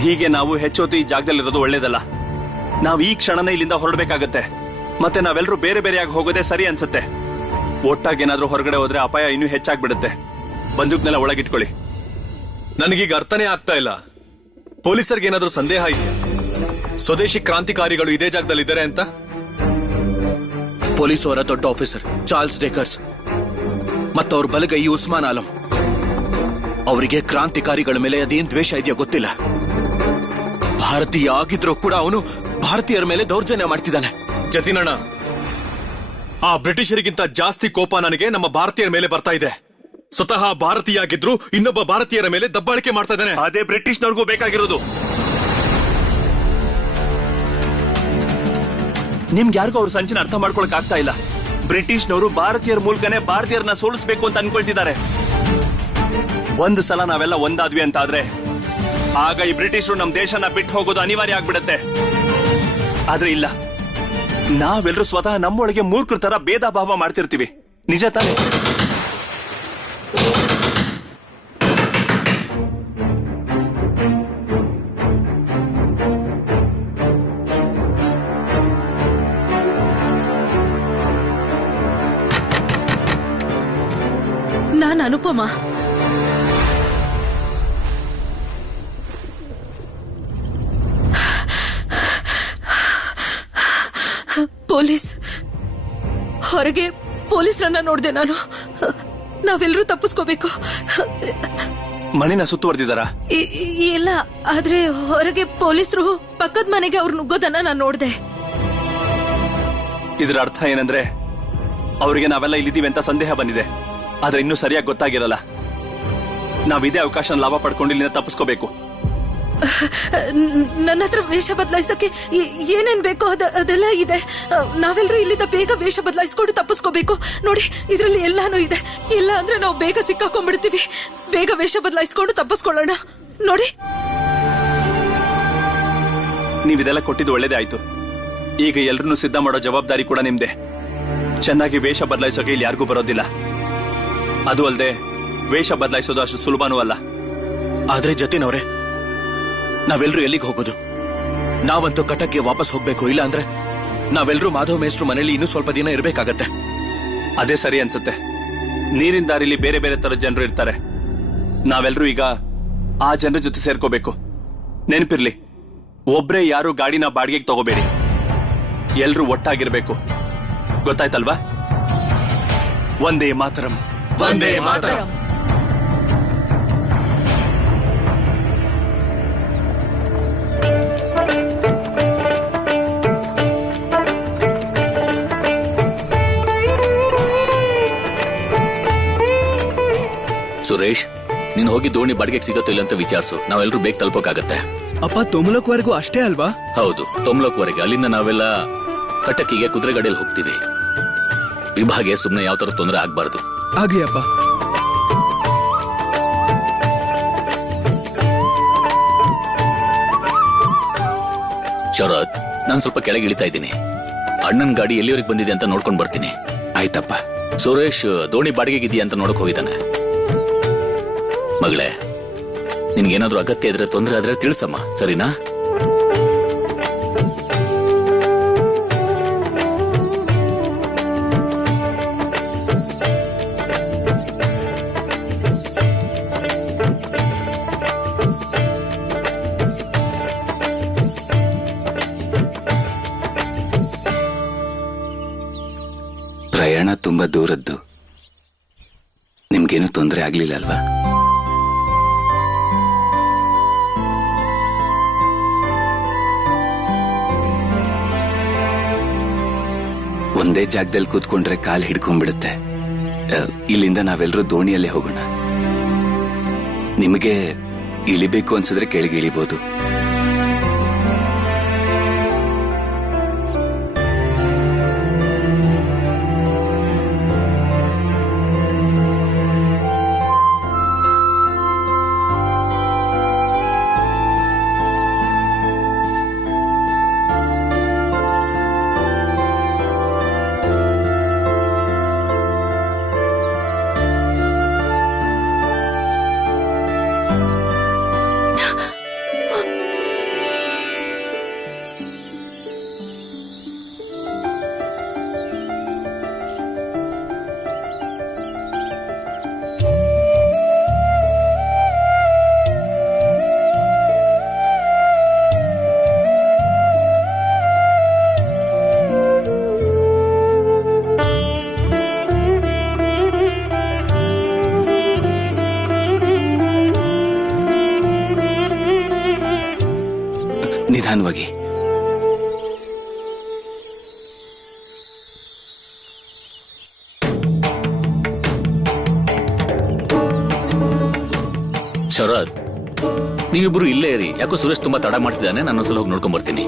ಹೀಗೆ ನಾವು ಹೆಚ್ಚೊತ್ತು ಈ ಜಾಗದಲ್ಲಿರೋದು ಒಳ್ಳೇದಲ್ಲ. ನಾವು ಈ ಕ್ಷಣನೇ ಇಲ್ಲಿಂದ ಹೊರಡ್ಬೇಕಾಗತ್ತೆ. ಮತ್ತೆ ನಾವೆಲ್ಲರೂ ಬೇರೆ ಬೇರೆಯಾಗಿ ಹೋಗೋದೇ ಸರಿ ಅನ್ಸುತ್ತೆ. ಒಟ್ಟಾಗೇನಾದ್ರೂ ಹೊರಗಡೆ ಹೋದ್ರೆ ಅಪಾಯ ಇನ್ನೂ ಹೆಚ್ಚಾಗ್ಬಿಡುತ್ತೆ. ಬಂದೂಕ್ನೆಲ್ಲ ಒಳಗಿಟ್ಕೊಳ್ಳಿ. ನನಗೀಗ ಅರ್ಥನೇ ಆಗ್ತಾ ಇಲ್ಲ. ಪೊಲೀಸರಿಗೆ ಏನಾದ್ರೂ ಸಂದೇಹ ಇದೆಯಾ? ಸ್ವದೇಶಿ ಕ್ರಾಂತಿಕಾರಿಗಳು ಇದೇ ಜಾಗದಲ್ಲಿದ್ದಾರೆ ಅಂತ? ಪೊಲೀಸ್ ಅವರ ದೊಡ್ಡ ಆಫೀಸರ್ ಚಾರ್ಲ್ಸ್ ಡೇಕರ್ಸ್ ಮತ್ತವ್ರ ಬಲಗೈ ಉಸ್ಮಾನ್ ಆಲಂ, ಅವರಿಗೆ ಕ್ರಾಂತಿಕಾರಿಗಳ ಮೇಲೆ ಅದೇನ್ ದ್ವೇಷ ಇದೆಯೋ ಗೊತ್ತಿಲ್ಲ. ಭಾರತೀಯ ಆಗಿದ್ರೂ ಕೂಡ ಅವನು ಭಾರತೀಯರ ಮೇಲೆ ದೌರ್ಜನ್ಯ ಮಾಡ್ತಿದ್ದಾನೆ. ಜತಿನಣ್ಣ, ಆ ಬ್ರಿಟಿಷರಿಗಿಂತ ಜಾಸ್ತಿ ಕೋಪ ನನಗೆ ನಮ್ಮ ಭಾರತೀಯರ ಮೇಲೆ ಬರ್ತಾ ಇದೆ. ಸ್ವತಃ ಭಾರತೀಯ ಆಗಿದ್ರು ಇನ್ನೊಬ್ಬ ಭಾರತೀಯರ ಮೇಲೆ ದಬ್ಬಾಳಿಕೆ ಮಾಡ್ತಾ ಇದ್ದಾನೆ. ಅದೇ ಬ್ರಿಟಿಷ್ನವ್ರಿಗೂ ಬೇಕಾಗಿರೋದು. ನಿಮ್ಗೆ ಯಾರಿಗೂ ಅವ್ರ ಸಂಚನ ಅರ್ಥ ಮಾಡ್ಕೊಳಕ್ ಆಗ್ತಾ ಇಲ್ಲ. ಬ್ರಿಟಿಷ್ನವರು ಭಾರತೀಯರ ಮೂಲಕನೇ ಭಾರತೀಯರನ್ನ ಸೋಲಿಸಬೇಕು ಅಂತ ಅನ್ಕೊಳ್ತಿದ್ದಾರೆ. ಒಂದು ಸಲ ನಾವೆಲ್ಲ ಒಂದಾದ್ವಿ ಅಂತ ಆದ್ರೆ ಆಗ ಈ ಬ್ರಿಟಿಷರು ನಮ್ ದೇಶನ ಬಿಟ್ಟು ಹೋಗೋದು ಅನಿವಾರ್ಯ ಆಗ್ಬಿಡತ್ತೆ. ಆದ್ರೆ ಇಲ್ಲ, ನಾವೆಲ್ಲರೂ ಸ್ವತಃ ನಮ್ಮೊಳಗೆ ಮೂರ್ಖರ ತರ ಭೇದ ಭಾವ ಮಾಡ್ತಿರ್ತೀವಿ. ನಿಜ ತಾನೆ? ನಾನು ಅನುಪಮ. ಪೊಲೀಸ್ ಹೊರಗೆ ಪೊಲೀಸರನ್ನ ನೋಡ್ದೆ ನಾನು. ನಾವೆಲ್ಲರೂ ತಪ್ಪಿಸ್ಕೋಬೇಕು. ಮನೆನ ಸುತ್ತುವರೆದಿದ್ದಾರಾ? ಇಲ್ಲ, ಆದ್ರೆ ಹೊರಗೆ ಪೊಲೀಸರು ಪಕ್ಕದ ಮನೆಗೆ ಅವ್ರು ನುಗ್ಗೋದನ್ನ ನಾನು ನೋಡ್ದೆ. ಇದರ ಅರ್ಥ ಏನಂದ್ರೆ ಅವರಿಗೆ ನಾವೆಲ್ಲ ಇಲ್ಲಿದ್ದೀವಿ ಅಂತ ಸಂದೇಹ ಬಂದಿದೆ. ಆದ್ರೆ ಇನ್ನೂ ಸರಿಯಾಗಿ ಗೊತ್ತಾಗಿರಲ್ಲ. ನಾವಿದೇ ಅವಕಾಶ ಲಾಭ ಪಡ್ಕೊಂಡು ಇಲ್ಲಿಂದ ತಪ್ಪಿಸ್ಕೋಬೇಕು. ನನ್ನ ಹತ್ರ ವೇಷ ಬದಲಾಯಿಸಕ್ಕೆ ಏನೇನ್ ಬೇಕೋ ಅದೆಲ್ಲ ಇದೆ. ನಾವೆಲ್ಲರೂ ಇಲ್ಲಿಂದ ಬೇಗ ವೇಷ ಬದಲಾಯಿಸ್ಕೊಂಡು ತಪ್ಪಿಸ್ಕೋಬೇಕು. ನೋಡಿ, ಇದ್ರಲ್ಲಿ ಎಲ್ಲಾನು ಇದೆ. ಇಲ್ಲ ಅಂದ್ರೆ ನಾವು ಬೇಗ ಸಿಕ್ಕಾಕೊಂಡ್ಬಿಡ್ತೀವಿ. ಬೇಗ ವೇಷ ಬದಲಾಯಿಸ್ಕೊಂಡು ತಪ್ಪಿಸ್ಕೊಳ್ಳೋಣ. ನೋಡಿ, ನೀವಿದೆಲ್ಲ ಕೊಟ್ಟಿದ್ದು ಒಳ್ಳೇದೇ ಆಯ್ತು. ಈಗ ಎಲ್ರನ್ನೂ ಸಿದ್ಧ ಮಾಡೋ ಜವಾಬ್ದಾರಿ ಕೂಡ ನಿಮ್ದೆ. ಚೆನ್ನಾಗಿ ವೇಷ ಬದಲಾಯಿಸೋಕೆ ಇಲ್ಲಿ ಯಾರಿಗೂ ಬರೋದಿಲ್ಲ. ಅದು ಅಲ್ಲದೆ ವೇಷ ಬದಲಾಯಿಸೋದು ಅಷ್ಟು ಸುಲಭನೂ ಅಲ್ಲ. ಆದ್ರೆ ಜತಿನವ್ರೆ, ನಾವೆಲ್ಲರೂ ಎಲ್ಲಿಗೆ ಹೋಗೋದು? ನಾವಂತೂ ಕಟಕ್ಗೆ ವಾಪಸ್ ಹೋಗ್ಬೇಕು. ಇಲ್ಲ ಅಂದ್ರೆ ನಾವೆಲ್ಲರೂ ಮಾಧವ ಮೇಷ್ಟ್ರು ಮನೇಲಿ ಇನ್ನೂ ಸ್ವಲ್ಪ ದಿನ ಇರಬೇಕಾಗತ್ತೆ. ಅದೇ ಸರಿ ಅನ್ಸುತ್ತೆ. ನೀರಿನ ದಾರಿಲಿ ಬೇರೆ ಬೇರೆ ತರದ ಜನರು ಇರ್ತಾರೆ. ನಾವೆಲ್ಲರೂ ಈಗ ಆ ಜನರ ಜೊತೆ ಸೇರ್ಕೋಬೇಕು. ನೆನಪಿರ್ಲಿ, ಒಬ್ರೇ ಯಾರು ಗಾಡಿನ ಬಾಡಿಗೆಗೆ ತಗೋಬೇಡಿ. ಎಲ್ರೂ ಒಟ್ಟಾಗಿರ್ಬೇಕು. ಗೊತ್ತಾಯ್ತಲ್ವಾ? ವಂದೇ ಮಾತರಂ. ವಂದೇ ಮಾತರಂ. ಸುರೇಶ್, ನೀನ್ ಹೋಗಿ ದೋಣಿ ಬಾಡಿಗೆಗೆ ಸಿಗತ್ತೋ ಇಲ್ಲ ಅಂತ ವಿಚಾರಿಸು. ನಾವೆಲ್ಲರೂ ಬೇಗ ತಲುಪೋಕಾಗತ್ತೆ. ಅಪ್ಪ, ತೊಮ್ಲೋಕ್ವರೆಗೂ ಅಷ್ಟೇ ಅಲ್ವಾ? ಹೌದು, ತೊಮ್ಲೋಕ್ವರೆಗೆ. ಅಲ್ಲಿಂದ ನಾವೆಲ್ಲ ಕಟಕಿಗೆ ಕುದುರೆ ಗಾಡಿಯಲ್ಲಿ ಹೋಗ್ತೀವಿ. ವಿಭಾಗೆ ಸುಮ್ನೆ ಯಾವ ತರ ತೊಂದರೆ ಆಗ್ಬಾರ್ದು. ಆಗ್ಲಿ ಅಪ್ಪ. ಶರತ್, ನಾನು ಸ್ವಲ್ಪ ಕೆಳಗೆ ಇಳಿತಾ ಇದ್ದೀನಿ. ಅಣ್ಣನ್ ಗಾಡಿ ಎಲ್ಲಿವರೆಗೆ ಬಂದಿದೆ ಅಂತ ನೋಡ್ಕೊಂಡ್ ಬರ್ತೀನಿ. ಆಯ್ತಪ್ಪ. ಸುರೇಶ್ ದೋಣಿ ಬಾಡಿಗೆಗಿದೆಯಾ ಅಂತ ನೋಡಕ್ ಹೋಗಿದ್ದಾನೆ. ಮಗಳೇ, ನಿನ್ಗೇನಾದ್ರೂ ಅಗತ್ಯ ಇದ್ರೆ, ತೊಂದರೆ ಆದ್ರೆ ತಿಳಿಸಮ್ಮ, ಸರಿನಾ? ಪ್ರಯಾಣ ತುಂಬಾ ದೂರದ್ದು. ನಿಮ್ಗೇನು ತೊಂದರೆ ಆಗ್ಲಿಲ್ಲ ಅಲ್ವಾ? ಒಂದೇ ಜಾಗದಲ್ಲಿ ಕೂತ್ಕೊಂಡ್ರೆ ಕಾಲ್ ಹಿಡ್ಕೊಂಡ್ಬಿಡುತ್ತೆ. ಇಲ್ಲಿಂದ ನಾವೆಲ್ಲರೂ ದೋಣಿಯಲ್ಲೇ ಹೋಗೋಣ. ನಿಮಗೆ ಇಳಿಬೇಕು ಅನ್ಸಿದ್ರೆ ಕೆಳಗೆ ಇಳಿಬಹುದು. ನಿಧಾನವಾಗಿ. ಶರತ್, ನೀವಿಬ್ರು ಇಲ್ಲೇ ಇರಿ. ಯಾಕೋ ಸುರೇಶ್ ತುಂಬಾ ತಡ ಮಾಡ್ತಿದ್ದಾನೆ. ನಾನು ಒಂದ್ಸಲ ಹೋಗಿ ನೋಡ್ಕೊಂಡ್ ಬರ್ತೀನಿ.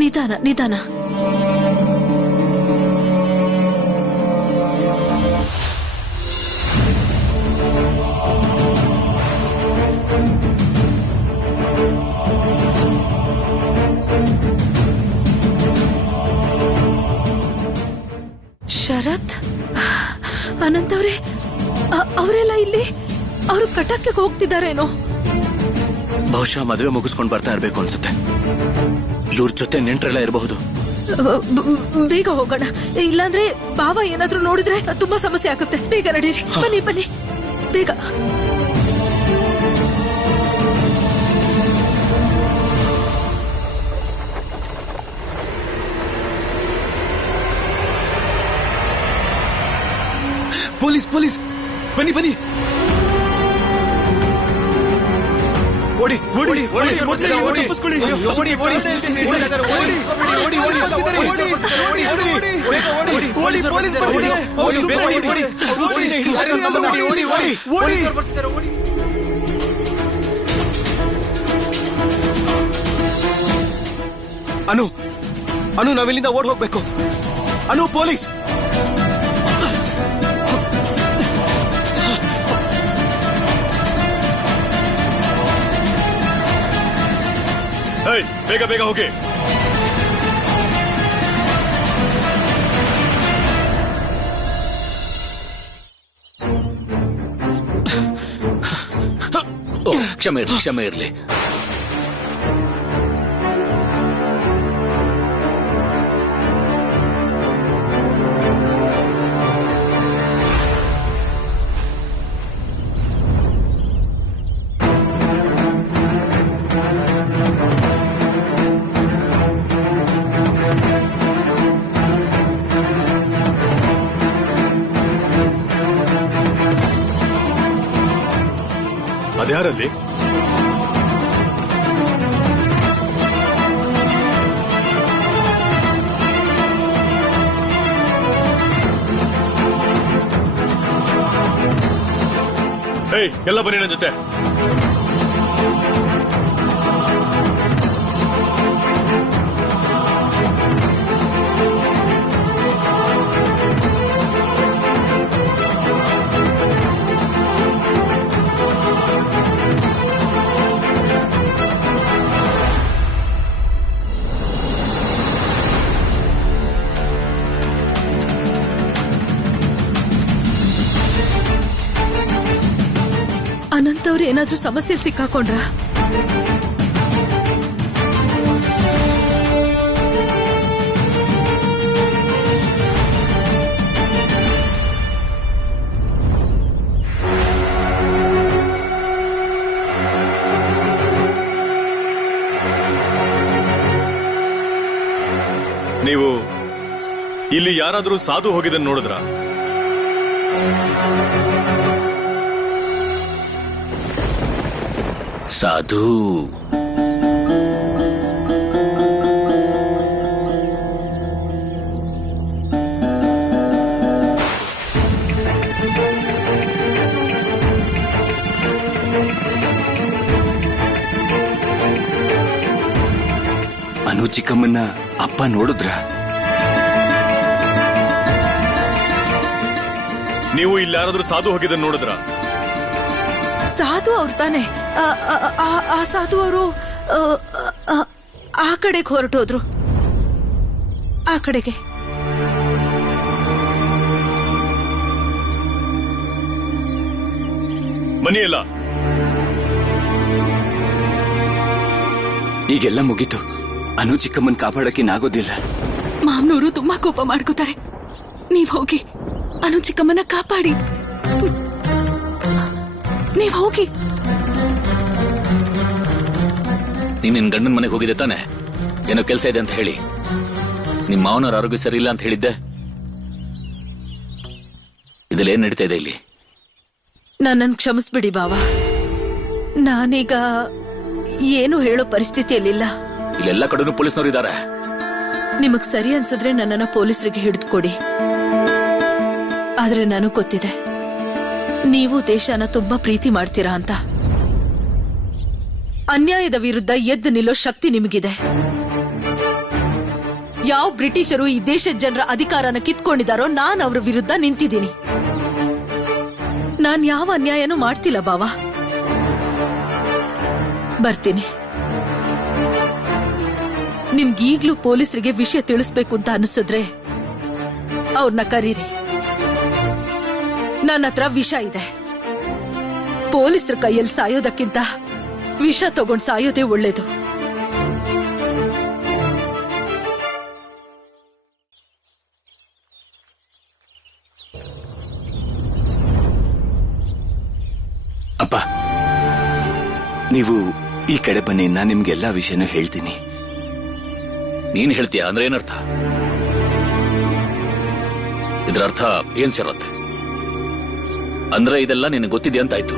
ನಿಧಾನ ನಿಧಾನ. ಶರತ್, ಅನಂತ್ ಅವರೇ, ಅವರೆಲ್ಲ ಇಲ್ಲಿ? ಅವರು ಕಟಕ್ಗೆ ಹೋಗ್ತಿದ್ದಾರೇನೋ? ಬಹುಶಃ ಮದುವೆ ಮುಗಿಸ್ಕೊಂಡು ಬರ್ತಾ ಇರ್ಬೇಕು ಅನ್ಸುತ್ತೆ. ಇವ್ರ ಜೊತೆ ನೆಂಟ್ರೆಲ್ಲ ಇರಬಹುದು. ಬೇಗ ಹೋಗೋಣ, ಇಲ್ಲಾಂದ್ರೆ ಬಾವ ಏನಾದ್ರೂ ನೋಡಿದ್ರೆ ತುಂಬಾ ಸಮಸ್ಯೆ ಆಗುತ್ತೆ. ಬೇಗ ನಡೀರಿ, ಬನ್ನಿ ಬನ್ನಿ ಬೇಗ. ಪೊಲೀಸ್ ಪೊಲೀಸ್, ಬನ್ನಿ ಬನ್ನಿ. ಓಡಿ ಓಡಿ ಓಡಿ ಓಡಿ ತಪ್ಪಿಸ್ಕೊಳ್ಳಿ. ಓಡಿ ಓಡಿ ಅನು, ಅನು, ನಾವಿಲ್ಲಿಂದ ಓಡ್ ಹೋಗ್ಬೇಕು. ಅನು, ಪೊಲೀಸ್! ಬೇಗ ಬೇಗ ಹೋಗಿ. ಕ್ಷಮೆ ಇರಲಿ, ಕ್ಷಮೆ ಇರಲಿ. ಅದ್ಯಾರಲ್ಲಿ? ಏಯ್, ಎಲ್ಲ ಬನ್ನಿ ನನ್ನ ಜೊತೆ. ಅನಂತ್ ಅವ್ರು ಏನಾದ್ರೂ ಸಮಸ್ಯೆ ಸಿಕ್ಕಾಕೊಂಡ್ರ? ನೀವು ಇಲ್ಲಿ ಯಾರಾದ್ರೂ ಸಾಧು ಹೋಗಿದ್ದನ್ನು ನೋಡಿದ್ರ? ಸಾಧು ಅನು ಚಿಕ್ಕಮ್ಮನ್ನ ಅಪ್ಪ ನೋಡಿದ್ರ? ನೀವು ಇಲ್ಲಿ ಯಾರಾದ್ರೂ ಸಾಧು ಹೋಗಿದ್ದನ್ನು ನೋಡಿದ್ರ? ಸಾಧು ಅವ್ರು ತಾನೆ? ಆ ಸಾಧು ಅವರು ಆ ಕಡೆಗೆ ಹೊರಟೋದ್ರು. ಆ ಕಡೆಗೆ. ಮನೆಯಲ್ಲ ಈಗೆಲ್ಲ ಮುಗೀತು. ಅನು ಚಿಕ್ಕಮ್ಮನ್ ಕಾಪಾಡಕ್ಕಿನಾಗೋದಿಲ್ಲ. ಮಾಮ್ನೂರು ತುಂಬಾ ಕೋಪ ಮಾಡ್ಕೋತಾರೆ. ನೀವ್ ಹೋಗಿ ಅನು ಚಿಕ್ಕಮ್ಮನ ಕಾಪಾಡಿ. ನೀವ್ ಹೋಗಿ. ನೀನ್ ನಿನ್ ಗಂಡನ ಮನೆಗೆ ಹೋಗಿದ್ದೆ ತಾನೆ? ಏನೋ ಕೆಲಸ ಇದೆ ಅಂತ ಹೇಳಿ. ನಿಮ್ ಮಾವನವ್ರ ಆರೋಗ್ಯ ಸರಿ ಇಲ್ಲ ಅಂತ ಹೇಳಿದ್ದೆ. ಇದೆಲ್ಲ ಏನ್ ನಡೀತಾ ಇದೆ ಇಲ್ಲಿ? ನನ್ನನ್ನು ಕ್ಷಮಿಸ್ಬಿಡಿ ಬಾವ. ನಾನೀಗ ಏನು ಹೇಳೋ ಪರಿಸ್ಥಿತಿಯಲ್ಲಿಲ್ಲ. ಇಲ್ಲೆಲ್ಲ ಕಡೆನೂ ಪೊಲೀಸ್ನವರು ಇದ್ದಾರೆ. ನಿಮಗ್ ಸರಿ ಅನ್ಸಿದ್ರೆ ನನ್ನನ್ನ ಪೊಲೀಸರಿಗೆ ಹಿಡಿದುಕೊಡಿ. ಆದ್ರೆ ನನಗ್ ಗೊತ್ತಿದೆ ನೀವು ದೇಶನ ತುಂಬಾ ಪ್ರೀತಿ ಮಾಡ್ತೀರಾ ಅಂತ. ಅನ್ಯಾಯದ ವಿರುದ್ಧ ಎದ್ದು ನಿಲ್ಲೋ ಶಕ್ತಿ ನಿಮಗಿದೆ. ಯಾವ ಬ್ರಿಟಿಷರು ಈ ದೇಶದ ಜನರ ಅಧಿಕಾರನ ಕಿತ್ಕೊಂಡಿದಾರೋ ನಾನ್ ಅವ್ರ ವಿರುದ್ಧ ನಿಂತಿದ್ದೀನಿ. ನಾನ್ ಯಾವ ಅನ್ಯಾಯನೂ ಮಾಡ್ತಿಲ್ಲ ಬಾವ. ಬರ್ತೀನಿ. ನಿಮ್ಗೀಗ್ಲೂ ಪೊಲೀಸರಿಗೆ ವಿಷಯ ತಿಳಿಸ್ಬೇಕು ಅಂತ ಅನಿಸಿದ್ರೆ ಅವ್ರನ್ನ ಕರೀರಿ. ನನ್ನ ಹತ್ರ ವಿಷ ಇದೆ. ಪೊಲೀಸರ ಕೈಯಲ್ಲಿ ಸಾಯೋದಕ್ಕಿಂತ ವಿಷ ತಗೊಂಡು ಸಾಯೋದೇ ಒಳ್ಳೇದು. ಅಪ್ಪ, ನೀವು ಈ ಕಡೆ ಬನ್ನಿ, ನಾನು ನಿಮ್ಗೆಲ್ಲಾ ವಿಷಯನೂ ಹೇಳ್ತೀನಿ. ನೀನ್ ಹೇಳ್ತೀಯ ಅಂದ್ರೆ ಏನರ್ಥ? ಇದರ ಅರ್ಥ ಏನ್ ಶರತ್? ಅಂದ್ರೆ ಇದೆಲ್ಲ ನಿನಗೆ ಗೊತ್ತಿದೆ ಅಂತಾಯ್ತು.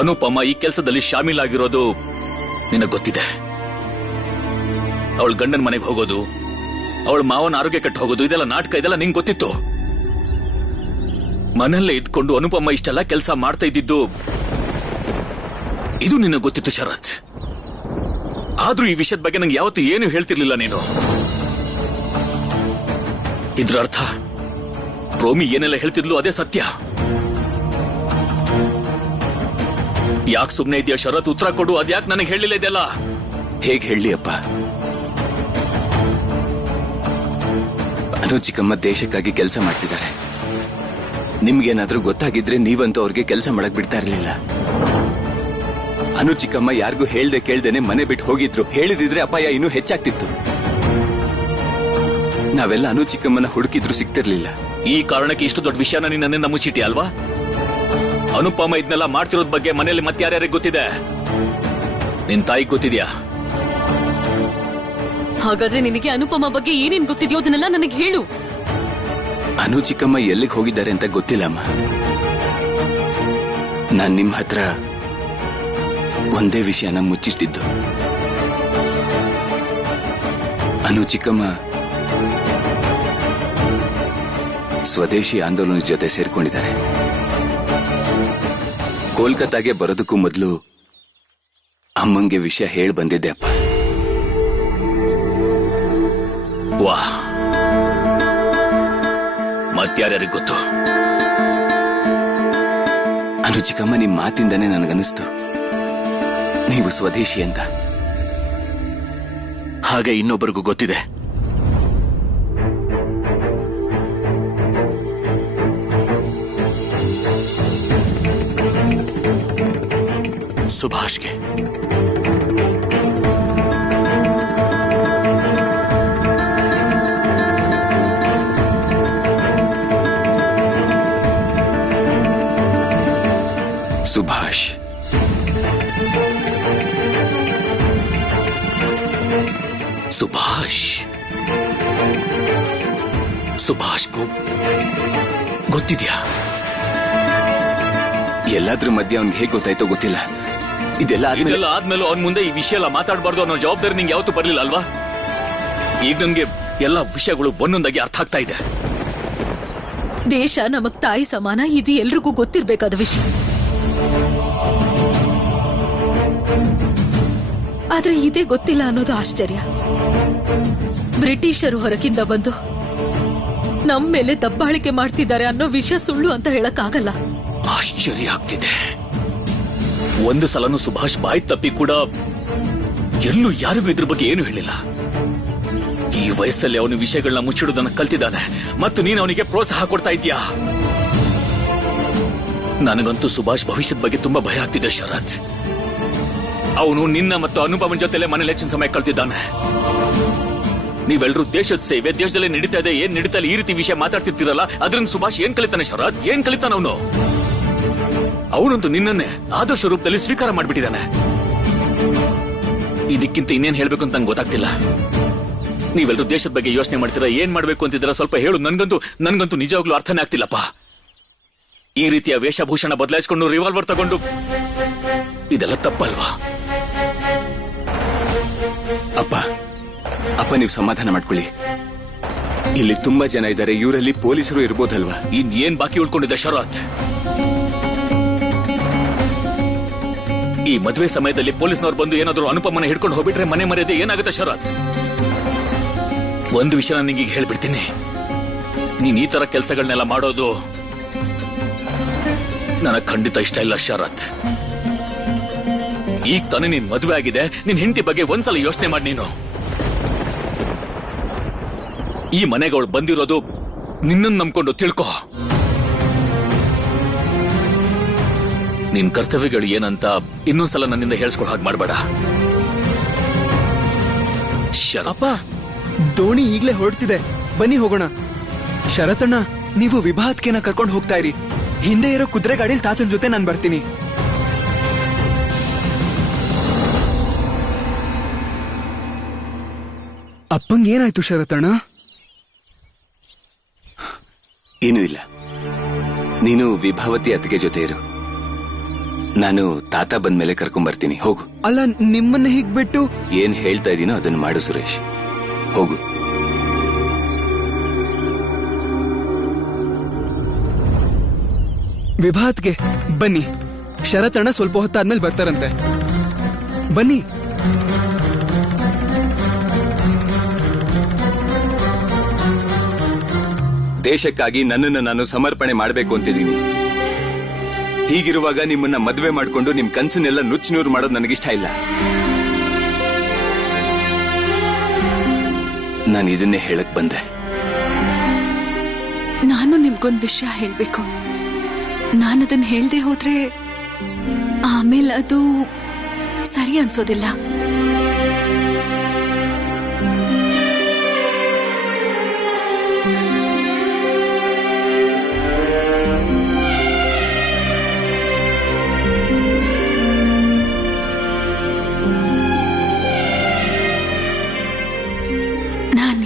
ಅನುಪಮ ಈ ಕೆಲಸದಲ್ಲಿ ಶಾಮೀಲಾಗಿರೋದು ನಿನಗೆ ಗೊತ್ತಿದೆ. ಅವಳ ಗಂಡನ ಮನೆಗೆ ಹೋಗೋದು, ಅವಳ ಮಾವನ ಆರೋಗ್ಯ ಕೆಟ್ಟು ಹೋಗೋದು, ಇದೆಲ್ಲ ನಾಟಕ, ಇದೆಲ್ಲ ನಿಂಗೆ ಗೊತ್ತಿತ್ತು. ಮನೆಯಲ್ಲೇ ಇದ್ಕೊಂಡು ಅನುಪಮ ಇಷ್ಟೆಲ್ಲ ಕೆಲಸ ಮಾಡ್ತಾ ಇದ್ದಿದ್ದು ಇದು ನಿನಗೆ ಗೊತ್ತಿತ್ತು ಶರತ್. ಆದ್ರೂ ಈ ವಿಷಯದ ಬಗ್ಗೆ ನಂಗೆ ಯಾವತ್ತೂ ಏನು ಹೇಳ್ತಿರ್ಲಿಲ್ಲ ನೀನು. ಇದ್ರ ಅರ್ಥ ಪ್ರೋಮಿ ಏನೆಲ್ಲ ಹೇಳ್ತಿದ್ಲು ಅದೇ ಸತ್ಯ. ಯಾಕೆ ಸುಮ್ನೆ ಇದೆಯಾ ಶರತ್? ಉತ್ತರ ಕೊಡು. ಅದ್ಯಾಕೆ ನನಗೆ ಹೇಳಿಲ್ಲ ಇದೆಲ್ಲ? ಹೇಗೆ ಹೇಳಿ ಅಪ್ಪ? ಅನು ಚಿಕ್ಕಮ್ಮ ದೇಶಕ್ಕಾಗಿ ಕೆಲಸ ಮಾಡ್ತಿದ್ದಾರೆ. ನಿಮ್ಗೇನಾದ್ರೂ ಗೊತ್ತಾಗಿದ್ರೆ ನೀವಂತೂ ಅವ್ರಿಗೆ ಕೆಲಸ ಮಾಡಕ್ ಬಿಡ್ತಾ ಇರ್ಲಿಲ್ಲ. ಅನು ಚಿಕ್ಕಮ್ಮ ಯಾರಿಗೂ ಹೇಳ್ದೆ ಕೇಳ್ದೇನೆ ಮನೆ ಬಿಟ್ಟು ಹೋಗಿದ್ರು. ಹೇಳಿದಿದ್ರೆ ಅಪಾಯ ಇನ್ನೂ ಹೆಚ್ಚಾಗ್ತಿತ್ತು. ನಾವೆಲ್ಲ ಅನು ಚಿಕ್ಕಮ್ಮನ ಹುಡುಕಿದ್ರು ಸಿಗ್ತಿರ್ಲಿಲ್ಲ. ಈ ಕಾರಣಕ್ಕೆ ಇಷ್ಟು ದೊಡ್ಡ ವಿಷಯನ ನೀನು ನನ್ನಿಂದ ಮುಚ್ಚಿಟ್ಟಿ ಅಲ್ವಾ? ಅನುಪಮ ಇದನ್ನೆಲ್ಲ ಮಾಡ್ತಿರೋದ್ ಬಗ್ಗೆ ಮನೆಯಲ್ಲಿ ಮತ್ತೆ ಯಾರ್ಯಾರಿಗೆ ಗೊತ್ತಿದೆ? ನಿನ್ ತಾಯಿಗೆ ಗೊತ್ತಿದ್ಯಾ? ಹಾಗಾದ್ರೆ ನಿನಗೆ ಅನುಪಮ ಬಗ್ಗೆ ಏನೇನ್ ಗೊತ್ತಿದೆಯೋ ಅದನ್ನೆಲ್ಲ ನನಗೆ ಹೇಳು. ಅನು ಚಿಕ್ಕಮ್ಮ ಎಲ್ಲಿಗೆ ಹೋಗಿದ್ದಾರೆ ಅಂತ ಗೊತ್ತಿಲ್ಲಮ್ಮ. ನಾನ್ ನಿಮ್ ಹತ್ರ ಒಂದೇ ವಿಷಯನ ಮುಚ್ಚಿಟ್ಟಿದ್ದು. ಅನು ಚಿಕ್ಕಮ್ಮ ಸ್ವದೇಶಿ ಆಂದೋಲನದ ಜೊತೆ ಸೇರ್ಕೊಂಡಿದ್ದಾರೆ. ಕೋಲ್ಕತ್ತಾಗೆ ಬರೋದಕ್ಕೂ ಮೊದಲು ಅಮ್ಮಂಗೆ ವಿಷಯ ಹೇಳಿ ಬಂದಿದ್ದೆ ಅಪ್ಪ. ವಾಹ್, ಮತ್ಯಾರ್ಯಾರಿಗೆ ಗೊತ್ತು? ಚಿಕ್ಕಮ್ಮ, ನಿಮ್ ಮಾತಿಂದಾನೇ ನನಗನ್ನಿಸ್ತು ನೀವು ಸ್ವದೇಶಿ ಅಂತ. ಹಾಗೆ ಇನ್ನೊಬ್ಬರಿಗೂ ಗೊತ್ತಿದೆ. ಸುಭಾಷ್ಗೆ. ಸುಭಾಷ್ ಸುಭಾಷ್ ಸುಭಾಷ್ಗೂ ಗೊತ್ತಿದ್ಯಾ? ಎಲ್ಲಾದ್ರ ಮಧ್ಯೆ ಅವ್ನಿಗೆ ಹೇಗೆ ಗೊತ್ತಾಯ್ತೋ ಗೊತ್ತಿಲ್ಲ. ಇದೆಲ್ಲ ಆದ್ಮೇಲೆ ಅವನ್ ಮುಂದೆ ಈ ವಿಷಯ ಎಲ್ಲ ಮಾತಾಡಬಾರ್ದು ಅನ್ನೋ ಜವಾಬ್ದಾರಿ ನಿಂಗೆ ಯಾವತ್ತೂ ಬರ್ಲಿಲ್ಲ ಅಲ್ವಾ? ಈಗ ನನ್ಗೆ ಎಲ್ಲ ವಿಷಯಗಳು ಒಂದೊಂದಾಗಿ ಅರ್ಥ ಆಗ್ತಾ ಇದೆ. ದೇಶ ನಮಗ್ ತಾಯಿ ಸಮಾನ, ಇದು ಎಲ್ರಿಗೂ ಗೊತ್ತಿರ್ಬೇಕಾದ ವಿಷಯ. ಆದ್ರೆ ಇದೇ ಗೊತ್ತಿಲ್ಲ ಅನ್ನೋದು ಆಶ್ಚರ್ಯ. ಬ್ರಿಟಿಷರು ಹೊರಗಿಂದ ಬಂದು ನಮ್ ಮೇಲೆ ದಬ್ಬಾಳಿಕೆ ಮಾಡ್ತಿದ್ದಾರೆ ಅನ್ನೋ ವಿಷಯ ಸುಳ್ಳು ಅಂತ ಹೇಳಕ್ಕಾಗಲ್ಲ. ಆಶ್ಚರ್ಯ ಆಗ್ತಿದೆ. ಒಂದು ಸಲನು ಸುಭಾಷ್ ಬಾಯಿ ತಪ್ಪಿ ಕೂಡ ಎಲ್ಲೂ ಯಾರಿಗೂ ಇದ್ರ ಬಗ್ಗೆ ಏನು ಹೇಳಿಲ್ಲ. ಈ ವಯಸ್ಸಲ್ಲಿ ಅವನು ವಿಷಯಗಳನ್ನ ಮುಚ್ಚಿಡುವುದನ್ನ ಕಲ್ತಿದ್ದಾನೆ ಮತ್ತು ನೀನು ಅವನಿಗೆ ಪ್ರೋತ್ಸಾಹ ಕೊಡ್ತಾ ಇದೀಯಾ. ನನಗಂತೂ ಸುಭಾಷ್ ಭವಿಷ್ಯದ ಬಗ್ಗೆ ತುಂಬಾ ಭಯ ಆಗ್ತಿದೆ ಶರತ್. ಅವನು ನಿನ್ನ ಮತ್ತು ಅನುಪಮನ್ ಜೊತೆಲೆ ಮನೇಲಿ ಹೆಚ್ಚಿನ ಸಮಯ ಕಳ್ತಿದ್ದಾನೆ. ನೀವೆಲ್ಲರೂ ದೇಶದ ಸೇವೆ, ದೇಶದಲ್ಲೇ ನಡೀತಾ ಇದೆ, ಏನ್ ನಡೀತಾ ಇಲ್ಲ, ಈ ರೀತಿ ವಿಷಯ ಮಾತಾಡ್ತಿರ್ತೀರಲ್ಲ, ಅದರಿಂದ ಸುಭಾಷ್ ಏನ್ ಕಲಿತಾನೆ ಶರತ್? ಏನ್ ಕಲಿತಾನ ಅವನು? ಅವನಂತೂ ನಿನ್ನನ್ನೇ ಆದರ್ಶ ರೂಪದಲ್ಲಿ ಸ್ವೀಕಾರ ಮಾಡ್ಬಿಟ್ಟಿದ್ದಾನೆ. ಇದಕ್ಕಿಂತ ಇನ್ನೇನ್ ಹೇಳ್ಬೇಕು ಅಂತ ನಂಗೆ ಗೊತ್ತಾಗ್ತಿಲ್ಲ. ನೀವೆಲ್ಲರೂ ದೇಶದ ಬಗ್ಗೆ ಯೋಚನೆ ಮಾಡ್ತೀರಾ, ಏನ್ ಮಾಡ್ಬೇಕು ಅಂತಿದ್ದೀರಾ ಸ್ವಲ್ಪ ಹೇಳು. ನನ್ಗಂತೂ ನಿಜವಾಗ್ಲೂ ಅರ್ಥನೇ ಆಗ್ತಿಲ್ಲಪ್ಪ. ಈ ರೀತಿಯ ವೇಷಭೂಷಣ ಬದಲಾಯಿಸಿಕೊಂಡು ರಿವಾಲ್ವರ್ ತಗೊಂಡು ಇದೆಲ್ಲ ತಪ್ಪಲ್ವಾ? ಅಪ್ಪ ನೀವು ಸಮಾಧಾನ ಮಾಡ್ಕೊಳ್ಳಿ. ಇಲ್ಲಿ ತುಂಬಾ ಜನ ಇದ್ದಾರೆ, ಇವರಲ್ಲಿ ಪೊಲೀಸರು ಇರ್ಬೋದಲ್ವಾ? ಇನ್ನೇನ್ ಬಾಕಿ ಉಳ್ಕೊಂಡಿದೆ ಶರತ್? ಈ ಮದುವೆ ಸಮಯದಲ್ಲಿ ಪೊಲೀಸ್ನವ್ರು ಬಂದು ಏನಾದ್ರು ಅನುಪಮನ ಹಿಡ್ಕೊಂಡು ಹೋಗ್ಬಿಟ್ರೆ ಮನೆ ಮರ್ಯಾದೆ ಏನಾಗುತ್ತೆ ಶರತ್? ಒಂದು ವಿಷಯ ನಿಂಗೆ ಹೇಳ್ಬಿಡ್ತೀನಿ, ನೀನ್ ಈ ತರ ಕೆಲಸಗಳನ್ನೆಲ್ಲ ಮಾಡೋದು ನನಗ್ ಖಂಡಿತ ಇಷ್ಟ ಇಲ್ಲ ಶರತ್. ಈಗ ತಾನೇ ನೀನ್ ಮದುವೆ ಆಗಿದೆ, ನಿನ್ ಹೆಂಡತಿ ಬಗ್ಗೆ ಒಂದ್ಸಲ ಯೋಚನೆ ಮಾಡಿ. ನೀನು ಈ ಮನೆಗೆ ಅವಳು ಬಂದಿರೋದು ನಿನ್ನನ್ನು ನಂಬ್ಕೊಂಡು ತಿಳ್ಕೊ. ನಿನ್ ಕರ್ತವ್ಯಗಳು ಏನಂತ ಇನ್ನೊಂದ್ಸಲ ನನ್ನಿಂದ ಹೇಳ್ಸ್ಕೊಳ್ ಹಾಗೆ ಮಾಡ್ಬೇಡ. ಅಪ್ಪ, ದೋಣಿ ಈಗ್ಲೇ ಹೊರಡ್ತಿದೆ, ಬನ್ನಿ ಹೋಗೋಣ. ಶರತಣ್ಣ, ನೀವು ವಿಭಾತ್ಕೆನ ಕರ್ಕೊಂಡು ಹೋಗ್ತಾ ಇರಿ. ಹಿಂದೆ ಇರೋ ಕುದುರೆ ಗಾಡಿಲಿ ತಾತನ ಜೊತೆ ನಾನು ಬರ್ತೀನಿ. ಅಪ್ಪಂಗ್ ಏನಾಯ್ತು ಶರತಣ್ಣ? ಏನೂ ಇಲ್ಲ, ನೀನು ವಿಭಾವತಿ ಅತ್ತಿಗೆ ಜೊತೆ ಇರು. ನಾನು ತಾತ ಬಂದ್ಮೇಲೆ ಕರ್ಕೊಂಡ್ ಬರ್ತೀನಿ. ಹೋಗು. ಅಲ್ಲ, ನಿಮ್ಮನ್ನ ಹೀಗ್ ಬಿಟ್ಟು ಏನ್ ಹೇಳ್ತಾ ಇದೀನೋ ಅದನ್ನ ಮಾಡು ಸುರೇಶ್. ಹೋಗು. ವಿಭಾತ್ಗೆ ಬನ್ನಿ. ಶರತಣ್ಣ ಸ್ವಲ್ಪ ಹೊತ್ತಾದ್ಮೇಲೆ ಬರ್ತಾರಂತೆ. ಬನ್ನಿ. ದೇಶಕ್ಕಾಗಿ ನನ್ನನ್ನು ನಾನು ಸಮರ್ಪಣೆ ಮಾಡಬೇಕು ಅಂತಿದ್ದೀನಿ. ಹೀಗಿರುವಾಗ ನಿಮ್ಮನ್ನ ಮದುವೆ ಮಾಡ್ಕೊಂಡು ನಿಮ್ ಕನ್ಸನ್ನೆಲ್ಲ ನುಚ್ಚುನೂರು ಮಾಡೋದು ನನಗಿಷ್ಟ ಇಲ್ಲ. ನಾನು ಇದನ್ನೇ ಹೇಳಕ್ ಬಂದೆ. ನಾನು ನಿಮ್ಗೊಂದು ವಿಷಯ ಹೇಳ್ಬೇಕು. ನಾನದನ್ನ ಹೇಳ್ದೆ ಹೋದ್ರೆ ಆಮೇಲೆ ಅದು ಸರಿ ಅನ್ಸೋದಿಲ್ಲ.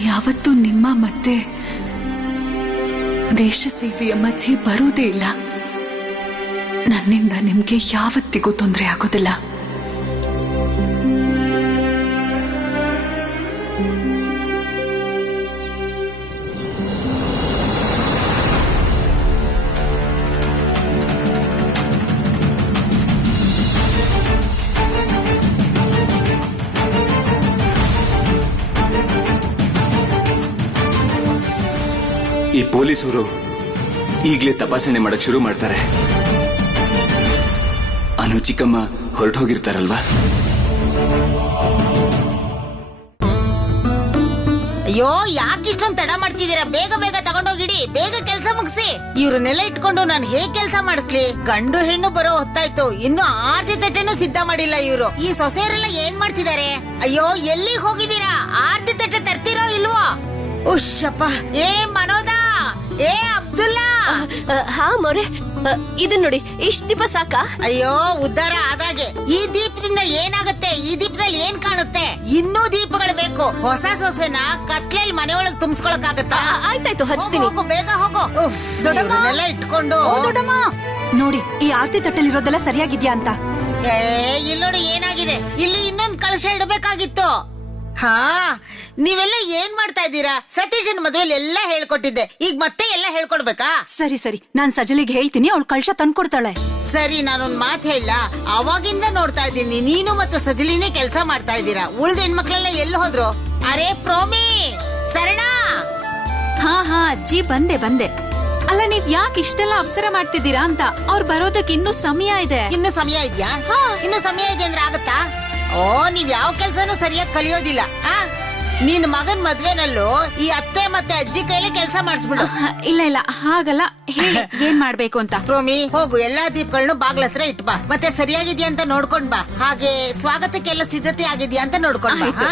ಯಾವತ್ತೂ ನಿಮ್ಮ ಮತ್ತೆ ದೇಶ ಸೇವೆಯ ಮಧ್ಯೆ ಬರುವುದೇ ಇಲ್ಲ. ನನ್ನಿಂದ ನಿಮ್ಗೆ ಯಾವತ್ತಿಗೂ ತೊಂದರೆ ಆಗೋದಿಲ್ಲ. ಈ ಪೊಲೀಸರು ಈಗಲೇ ತಪಾಸಣೆ ಮಾಡಕ್ ಶುರು ಮಾಡ್ತಾರೆ. ಅನು ಚಿಕ್ಕಮ್ಮ ಹೊರಟು ಹೋಗಿರ್ತಾರಲ್ವಾ? ಅಯ್ಯೋ ಯಾಕಿಷ್ಟೊಂದು ತಡ ಮಾಡ್ತಿದ್ದೀರಾ? ಬೇಗ ಬೇಗ ತಗೊಂಡೋಗಿಡಿ, ಬೇಗ ಕೆಲ್ಸ ಮುಗಿಸಿ. ಇವ್ರನ್ನೆಲ್ಲ ಇಟ್ಕೊಂಡು ನಾನು ಹೇಗ್ ಕೆಲ್ಸ ಮಾಡಿಸ್ಲಿ? ಗಂಡು ಹೆಣ್ಣು ಬರೋ ಹೊತ್ತಾಯ್ತು, ಇನ್ನು ಆರತಿ ತಟ್ಟೆನೂ ಸಿದ್ಧ ಮಾಡಿಲ್ಲ ಇವ್ರು. ಈ ಸೊಸೆಯರೆಲ್ಲ ಏನ್ ಮಾಡ್ತಿದ್ದಾರೆ? ಅಯ್ಯೋ ಎಲ್ಲಿಗೆ ಹೋಗಿದ್ದೀರಾ? ಆರತಿ ತಟ್ಟೆ ತರ್ತಿರೋ ಇಲ್ವೋ? ಉಶ್ಶಪ್ಪ. ಏ ಮನೋದ, ಏ ಅಬ್ದುಲ್ಲಾ. ಹಾ ಮೊರೆ, ಇದನ್ ನೋಡಿ, ಇಷ್ಟ ದೀಪ ಸಾಕಾ? ಅಯ್ಯೋ ಉದ್ಧಾರ ಆದಾಗೆ. ಈ ದೀಪದಿಂದ ಏನಾಗುತ್ತೆ? ಈ ದೀಪದಲ್ಲಿ ಏನ್ ಕಾಣುತ್ತೆ? ಇನ್ನೂ ದೀಪಗಳು ಬೇಕು. ಹೊಸ ಸೊಸೆನ ಕತ್ಲೆಲ್ ಮನೆಯೊಳಗೆ ತುಂಬಿಸ್ಕೊಳಕ್ ಆಗತ್ತಾ? ಆಯ್ತಾಯ್ತು, ಹಚ್ತೀನಿ. ಬೇಗ ಹೋಗೋ. ದೊಡ್ಡಮ್ಮ ಇಟ್ಕೊಂಡು ದೊಡ್ಡಮ್ಮ ನೋಡಿ, ಈ ಆರತಿ ತಟ್ಟೆಲಿರೋದೆಲ್ಲ ಸರಿಯಾಗಿದ್ಯಾ ಅಂತ. ಇಲ್ಲಿ ನೋಡಿ ಏನಾಗಿದೆ. ಇಲ್ಲಿ ಇನ್ನೊಂದ್ ಕಳಶ ಇಡಬೇಕಾಗಿತ್ತು. ಹಾ, ನೀವೆಲ್ಲ ಏನ್ ಮಾಡ್ತಾ ಇದ್ದೀರಾ? ಸತೀಶನ್ ಮದುವೆಲಿ ಎಲ್ಲ ಹೇಳ್ಕೊಟ್ಟಿದ್ದೆ, ಈಗ ಮತ್ತೆ ಎಲ್ಲ ಹೇಳ್ಕೊಡ್ಬೇಕಾ? ಸರಿ ಸರಿ, ನಾನ್ ಸಜಲಿಗೆ ಹೇಳ್ತೀನಿ, ಅವಳು ಕಳಶ ತಂದ್ಕೊಡ್ತಾಳೆ. ಸರಿ, ನಾನೊಂದ್ ಮಾತ್ ಹೇಳ. ಅವಾಗಿಂದ ನೋಡ್ತಾ ಇದ್ದೀನಿ ನೀನು ಮತ್ತೆ ಸಜಲಿನೇ ಕೆಲ್ಸ ಮಾಡ್ತಾ ಇದ್ದೀರಾ. ಉಳ್ದ ಹೆಣ್ಮಕ್ಳೆಲ್ಲ ಎಲ್ಲಿ ಹೋದ್ರು? ಅರೆ ಪ್ರೋಮಿ, ಸರಣ. ಹಾ ಹಾ ಅಜ್ಜಿ, ಬಂದೆ ಬಂದೆ. ಅಲ್ಲ, ನೀವ್ ಯಾಕೆ ಇಷ್ಟೆಲ್ಲ ಅವಸರ ಮಾಡ್ತಿದ್ದೀರಾ ಅಂತ. ಅವ್ರು ಬರೋದಕ್ಕೆ ಇನ್ನೂ ಸಮಯ ಇದೆ. ಇನ್ನು ಸಮಯ ಇದ್ಯಾ? ಇನ್ನು ಸಮಯ ಇದೆ ಅಂದ್ರೆ ಆಗತ್ತಾ? ಓ, ನೀವ್ ಯಾವ ಕೆಲ್ಸನೂ ಸರಿಯಾಗಿ ಕಲಿಯೋದಿಲ್ಲ. ನಿನ್ ಮಗನ್ ಮದ್ವೆನಲ್ಲೂ ಈ ಅತ್ತೆ ಮತ್ತೆ ಅಜ್ಜಿ ಕೈಲಿ ಕೆಲ್ಸ ಮಾಡಿಸ್ಬಿಡು. ಇಲ್ಲ ಇಲ್ಲ, ಹಾಗಲ್ಲ. ಹೇಳಿ, ಏನ್ ಮಾಡ್ಬೇಕು ಅಂತ. ಪ್ರೋಮಿ, ಹೋಗು, ಎಲ್ಲಾ ದೀಪಗಳನ್ನ ಬಾಗ್ಲ ಹತ್ರ ಇಟ್ ಬಾ. ಮತ್ತೆ ಸರಿಯಾಗಿದ್ಯಾ ಅಂತ ನೋಡ್ಕೊಂಡ್ ಬಾ. ಹಾಗೆ ಸ್ವಾಗತಕ್ಕೆಲ್ಲ ಸಿದ್ಧತೆ ಆಗಿದ್ಯಾ ಅಂತ ನೋಡ್ಕೊಂಡ್ ಬಾ.